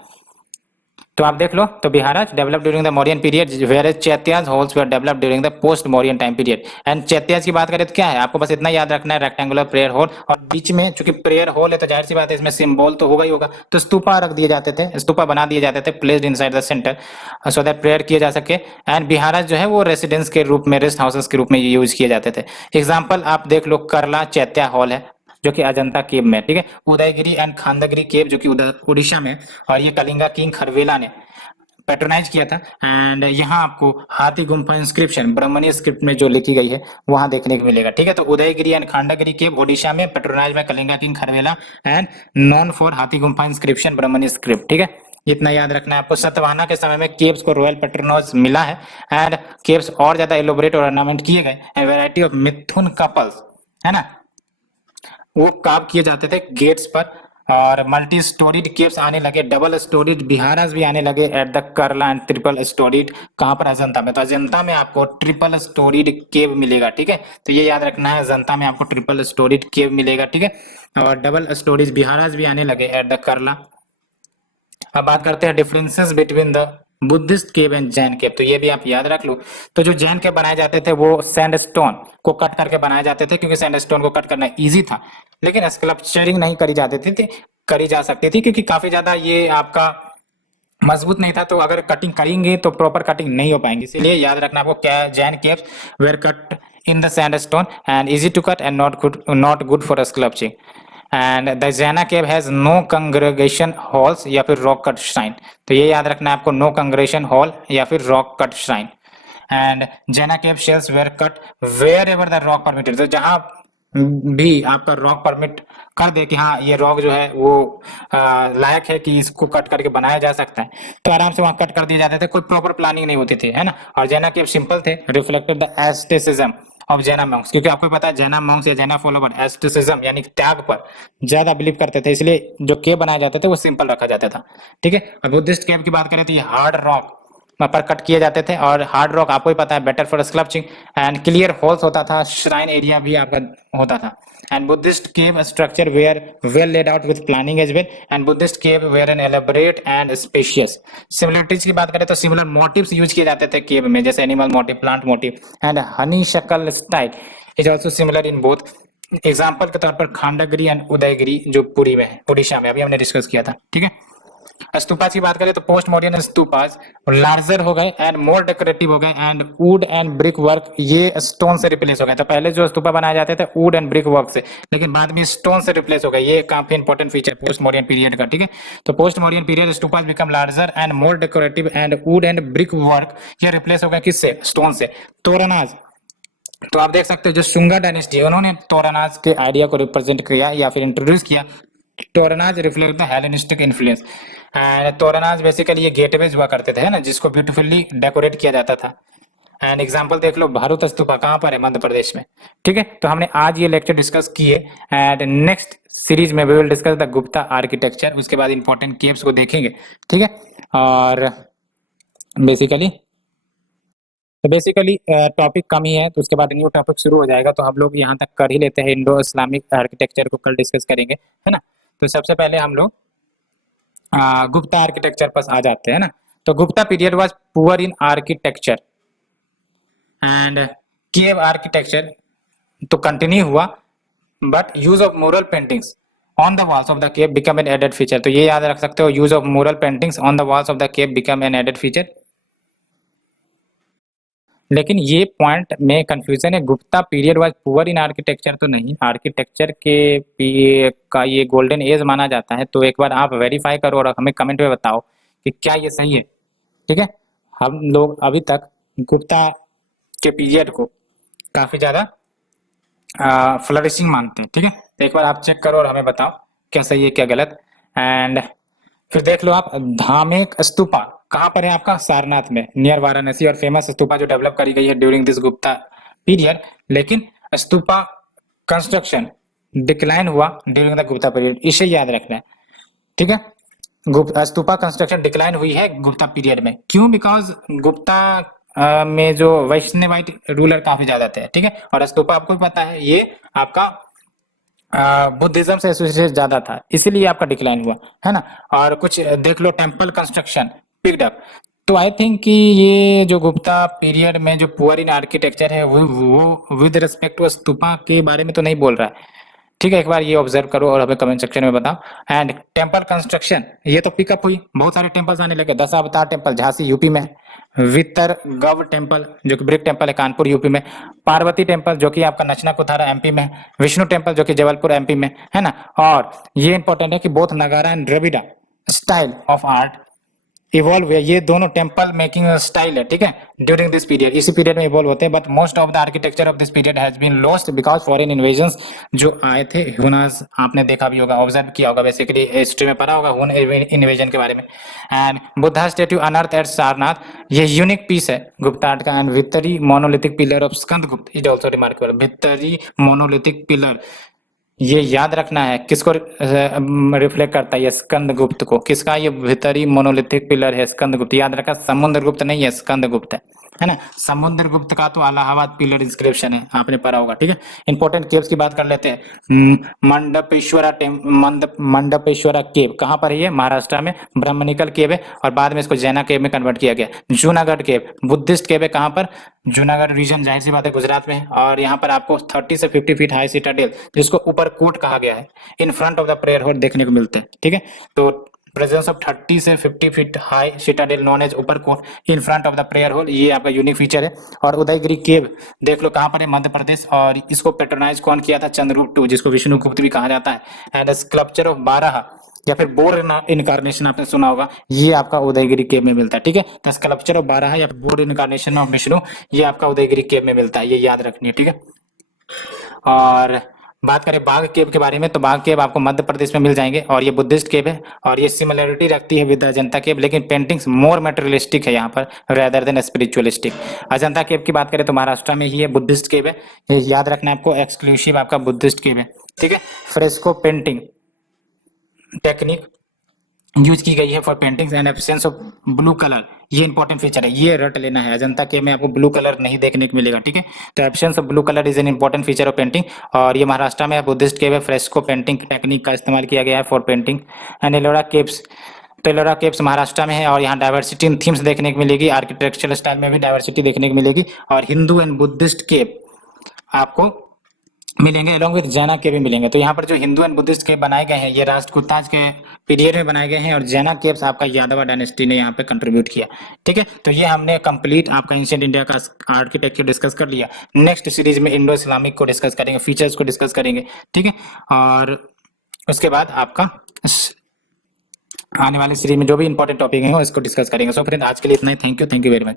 तो आप देख लो तो viharas develop during the Mauryan period where chaityas halls were develop during the post Mauryan time period. And chaityas की बात करें तो क्या है, आपको बस इतना याद रखना है, रेक्टेंगुलर प्रेयर होल, और बीच में चूंकि प्रेयर होल है तो जाहिर सी बात है इसमें सिंबल तो होगा ही होगा, तो स्तूपा रख दिए जाते थे, स्तूपा बना दिए जाते थे placed inside the centre so that prayer किए जा सके। एंड बिहाराज जो है वो रेसिडेंस के रूप में, रेस्ट हाउसेस के रूप में यूज किए जाते थे। एग्जाम्पल आप देख लो, करला चैत्या हॉल है जो कि अजंता केव में, ठीक है, उदयगिरी एंड खांदगिरी केव जो कि उड़ीसा में, और ये कलिंगा किंग खरवेला ने पैट्रोनाइज किया था। एंड यहाँ आपको हाथी गुम्फा इंस्क्रिप्शन ब्राह्मणी स्क्रिप्ट में जो लिखी गई है वहां देखने को मिलेगा। ठीक है, तो उदयगिरी एंड खांडागिरी केव ओडिशा में, patronize by Kalinga king Kharavela and known for Hathi Gumpha inscription Brahmani script. ठीक है, इतना याद रखना है आपको। सतवाहना के समय में केव्स को रॉयल पैट्रोनोज मिला है एंड केव्स और ज्यादा एलोबरेट और ऑर्नामेंट किए गए। वैरायटी ऑफ मिथुन कपल्स, है ना, वो काम किए जाते थे गेट्स पर, और मल्टी स्टोरीड केव्स आने लगे, डबल स्टोरीड बिहाराज भी आने लगे एट द करला एंड ट्रिपल स्टोरीड कहां पर, अजंता में। तो अजंता में आपको ट्रिपल स्टोरीड केव मिलेगा। ठीक है, तो ये याद रखना है, अजंता में आपको ट्रिपल स्टोरीड केव मिलेगा। ठीक है, और डबल स्टोरीज बिहाराज भी आने लगे एट द करला। अब बात करते हैं differences between the Buddhist cave and Jain cave, तो ये भी आप याद रख लो। तो जो जैन केव बनाए जाते थे वो सैंडस्टोन को कट करके बनाए जाते थे, क्योंकि सैंडस्टोन को कट करना इजी था, लेकिन स्कल्पचरिंग नहीं करी जाती थी, करी जा सकती थी, क्योंकि काफी ज्यादा ये आपका मजबूत नहीं था, तो अगर कटिंग करेंगे तो प्रॉपर कटिंग नहीं हो पाएंगी। इसीलिए याद रखना आपको, क्या Jain caves were cut in the sandstone and easy to cut and not good for sculpting. And the Jaina cave has no congregation halls या फिर रॉक कट श्राइन, तो ये याद रखना है आपको, नो कंग्रेगेशन हॉल या फिर rock cut shrine. And Jaina cave cells were cut wherever the rock permitted, तो जहां भी आपका रॉक परमिट कर दे कि हाँ ये रॉक जो है वो लायक है कि इसको कट करके बनाया जा सकता है, तो आराम से वहां कट कर दिए जाते थे, कोई प्रॉपर प्लानिंग नहीं होती थी, है ना। और जैना केव सिंपल थे, रिफ्लेक्टेड द एस्टेटिज्म ऑफ जैना मॉन्क्स, क्योंकि आपको पता है जैना मॉन्क्स या जैना फॉलोवर एस्टेटिज्म यानी त्याग पर ज्यादा बिलीव करते थे, इसलिए जो केव बनाए जाते थे वो सिंपल रखा जाता था, ठीक है। और बुद्धिस्ट केव की बात करें तो ये हार्ड रॉक पर कट किए जाते थे, और हार्ड रॉक आपको ही पता है better for sculpting, and clear halls होता था, श्राइन एरिया भी आपका होता था। And Buddhist cave structure were well laid out with planning as well, and Buddhist cave were an elaborate and spacious. Similarities की बात करें तो सिमिलर मोटिव्स यूज किए जाते थे केव में, जैसे animal motif, plant motif, and honeysuckle style is also similar in both. Example के तौर पर खांडागिरी एंड उदयगिरी जो पुरी में है, उड़ीसा में, अभी हमने डिस्कस किया था, ठीक है। स्तूपास की बात करें तो पोस्ट मॉडर्न स्तूपास लार्जर हो गए एंड मोर डेकोरेटिव हो गए, and would and brick work ये स्टोन से रिप्लेस हो गए। तो पहले जो स्तूपा बनाए जाते थे वुड एंड ब्रिक वर्क से, लेकिन बाद में स्टोन से रिप्लेस हो गए, ये काफी important feature post modern period का, ठीक है। तो post modern period stupas become larger and more decorative and would and brick work, ये रिप्लेस हो गए किससे, स्टोन से। तोरनाज, तो आप देख सकते हो जो शुंगा डायनेस्टी उन्होंने तोरनाज के आइडिया को रिप्रेजेंट किया या फिर इंट्रोड्यूस किया। Toranas reflect the Hellenistic influence, and toranas basically ये गेटवेज हुआ करते थे, है ना, जिसको ब्यूटीफुली डेकोरेट किया जाता था। एंड एग्जांपल देख लो, भारूत स्तूपा कहाँ पर है, मध्य प्रदेश में, ठीक है। तो हमने आज ये लेक्चर डिस्कस किए, एंड नेक्स्ट सीरीज में we will discuss the Gupta architecture, उसके बाद इंपॉर्टेंट केव्स को देखेंगे, ठीक है। और बेसिकली टॉपिक कम ही है, तो उसके बाद न्यू टॉपिक शुरू हो जाएगा, तो हम लोग यहाँ तक कर ही लेते हैं, इंडो इस्लामिक आर्किटेक्चर को कल डिस्कस करेंगे, है ना। तो सबसे पहले हम लोग गुप्ता आर्किटेक्चर पर आ जाते हैं ना। तो Gupta period was poor in architecture and cave architecture तो कंटिन्यू हुआ, but use of mural paintings on the walls of the cave become an added feature, तो ये याद रख सकते हो, use of mural paintings on the walls of the cave become an added feature. लेकिन ये पॉइंट में कंफ्यूजन है, Gupta period was poor in architecture तो नहीं, आर्किटेक्चर का ये गोल्डन एज माना जाता है, तो एक बार आप वेरीफाई करो और हमें कमेंट में बताओ कि क्या ये सही है, ठीक है। हम लोग अभी तक गुप्ता के पीरियड को काफी ज्यादा फ्लरिशिंग मानते हैं, ठीक है। तो एक बार आप चेक करो और हमें बताओ क्या सही है क्या गलत। एंड फिर देख लो आप, धामेक स्तूपा कहाँ पर है आपका, सारनाथ में नियर वाराणसी, और फेमस स्तूपा जो डेवलप करी गई है ड्यूरिंग दिस गुप्ता पीरियड, लेकिन स्तूपा कंस्ट्रक्शन डिक्लाइन हुआ ड्यूरिंग द गुप्ता पीरियड, इसे याद रखना है, ठीक है। स्तूपा कंस्ट्रक्शन डिक्लाइन हुई है गुप्ता पीरियड में, क्यों, बिकॉज गुप्ता में जो वैष्णवाइट रूलर काफी ज्यादा थे, ठीक है। और स्तूपा आपको पता है ये आपका बुद्धिज्म से एसोसिएट ज्यादा था, इसीलिए आपका डिक्लाइन हुआ, है ना। और कुछ देख लो, टेम्पल कंस्ट्रक्शन पिक्ड अप, तो आई थिंक कि ये जो गुप्ता पीरियड में जो पुअर इन आर्किटेक्चर है वो विद रिस्पेक्ट टू स्तूपा के बारे में तो नहीं बोल रहा है, ठीक है। एक बार ये ऑब्जर्व करो और हमें कमेंट सेक्शन में बताओ। एंड टेम्पल कंस्ट्रक्शन ये तो पिकअप हुई, बहुत सारे टेम्पल्स आने लगे, दशावतार टेम्पल झांसी यूपी में, वितरगव टेम्पल जो कि ब्रिक टेम्पल है कानपुर यूपी में, पार्वती टेम्पल जो कि आपका नचना कुथारा एमपी में, विष्णु टेम्पल जो कि जबलपुर एमपी में, है ना। और ये इंपॉर्टेंट है कि both Nagara and Dravida style of art evolve हुए, ये दोनों टेम्पल मेकिंग स्टाइल है, ठीक है, ड्यूरिंग दिस पीरियड, इसी पीरियड में इवॉल्व होते हैं। But most of the architecture of this period has been lost because foreign invasions जो आए थे, हुनस आपने देखा भी होगा, ऑब्जर्व किया होगा, बेसिकली हिस्ट्री में पढ़ा होगा हुन इन्वेजन के बारे में। And Buddha statue unearthed at Sarnath, ये यूनिक पीस है गुप्ता आर्ट का। And Bhitari monolithic pillar of Skandagupta is also remarkable, Bhitari monolithic pillar, ये याद रखना है किसको रिफ्लेक्ट करता है, ये स्कंदगुप्त को, किसका ये भीतरी मोनोलिथिक पिलर है, स्कंदगुप्त, याद रखा, समुद्रगुप्त नहीं है, स्कंदगुप्त है, है ना। समुद्रगुप्त का तो इलाहाबाद पिलर इंस्क्रिप्शन है, आपने पढ़ा होगा, ठीक है। इंपॉर्टेंट केव्स की बात कर लेते हैं। मंडपेश्वरा केव कहाँ पर है ये? महाराष्ट्र में ब्रह्मनिकल केव है, और बाद में इसको जैना केव में कन्वर्ट किया गया। जूनागढ़ केव बुद्धिस्ट केव है, कहाँ पर? जूनागढ़ रीजन, जाहिर सी बात है गुजरात में है। और यहाँ पर आपको 30 से 50 फीट हाई सिटाडेल, जिसको ऊपर कोट कहा गया है, इन front of the prayer hall देखने को मिलते हैं, ठीक है। तो प्रेजेंस ऑफ 30 से 50 feet high citadel known as Uparkot in front of the prayer hall, ये आपका यूनिक फीचर है। और उदयगिरी केव देख लो कहाँ पर है? मध्य प्रदेश। और इसको पेट्रोनाइज कौन किया था? चंद्रगुप्त टू, जिसको विष्णुगुप्त भी कहा जाता है। एंड स्कल्पचर ऑफ बारह या फिर बोर इनकारनेशन आपने सुना होगा, ये आपका उदयगिरी केव में मिलता है, ठीक है। तो स्कल्पचर ऑफ बारह या फिर बोर इनकारनेशन ऑफ विष्णु, ये आपका उदयगिरी केव में मिलता है, ये याद रखनी है, ठीक है। और बात करें बाघ केव के बारे में, तो बाघ केव आपको मध्य प्रदेश में मिल जाएंगे, और ये बुद्धिस्ट केव है, और ये सिमिलरिटी रखती है विद अजंता केव, लेकिन पेंटिंग्स मोर मटेरियलिस्टिक है यहाँ पर रेदर देन स्पिरिचुअलिस्टिक। अजंता केव की बात करें तो महाराष्ट्र में ही है, बुद्धिस्ट केव है, ये याद रखना है आपको, एक्सक्लूसिव आपका बुद्धिस्ट केव है, ठीक है। फ्रेस्को पेंटिंग टेक्निक यूज की गई है for paintings and absence of blue colour, ये इंपॉर्टेंट फीचर है, ये रट लेना है। अजंता केव में आपको ब्लू कलर नहीं देखने को मिलेगा, ठीक है। तो absence of blue colour is an important feature of painting. और ये महाराष्ट्र में बुद्धिस्ट केव है, फ्रेस्को पेंटिंग टेक्निक का इस्तेमाल किया गया है for painting. And Ellora caves, तो एलोरा केव्स महाराष्ट्र में है, और यहाँ डाइवर्सिटी इन थीम्स देखने को मिलेगी, आर्किटेक्चरल स्टाइल में भी डाइवर्सिटी देखने को मिलेगी। और हिंदू एंड बुद्धिस्ट केव आपको मिलेंगे, अलॉन्ग विद जैना के भी मिलेंगे। तो यहाँ पर जो हिंदू एंड बुद्धिस्ट केव बनाए गए हैं, ये राष्ट्रकूटाज के पीरियड में बनाए गए हैं, और जैना केव्स आपका यादवा डायनेस्टी ने यहाँ पे कंट्रीब्यूट किया, ठीक है। तो ये हमने कंप्लीट आपका एंशिएंट इंडिया का आर्किटेक्चर डिस्कस कर लिया। नेक्स्ट सीरीज में इंडो इस्लामिक को डिस्कस करेंगे, फीचर्स को डिस्कस करेंगे, ठीक है। और उसके बाद आपका आने वाली सीरीज में जो भी इंपॉर्टेंट टॉपिक है उसको डिस्कस करेंगे। सो फ्रेंड आज के लिए इतना ही, थैंक यू वेरी मच।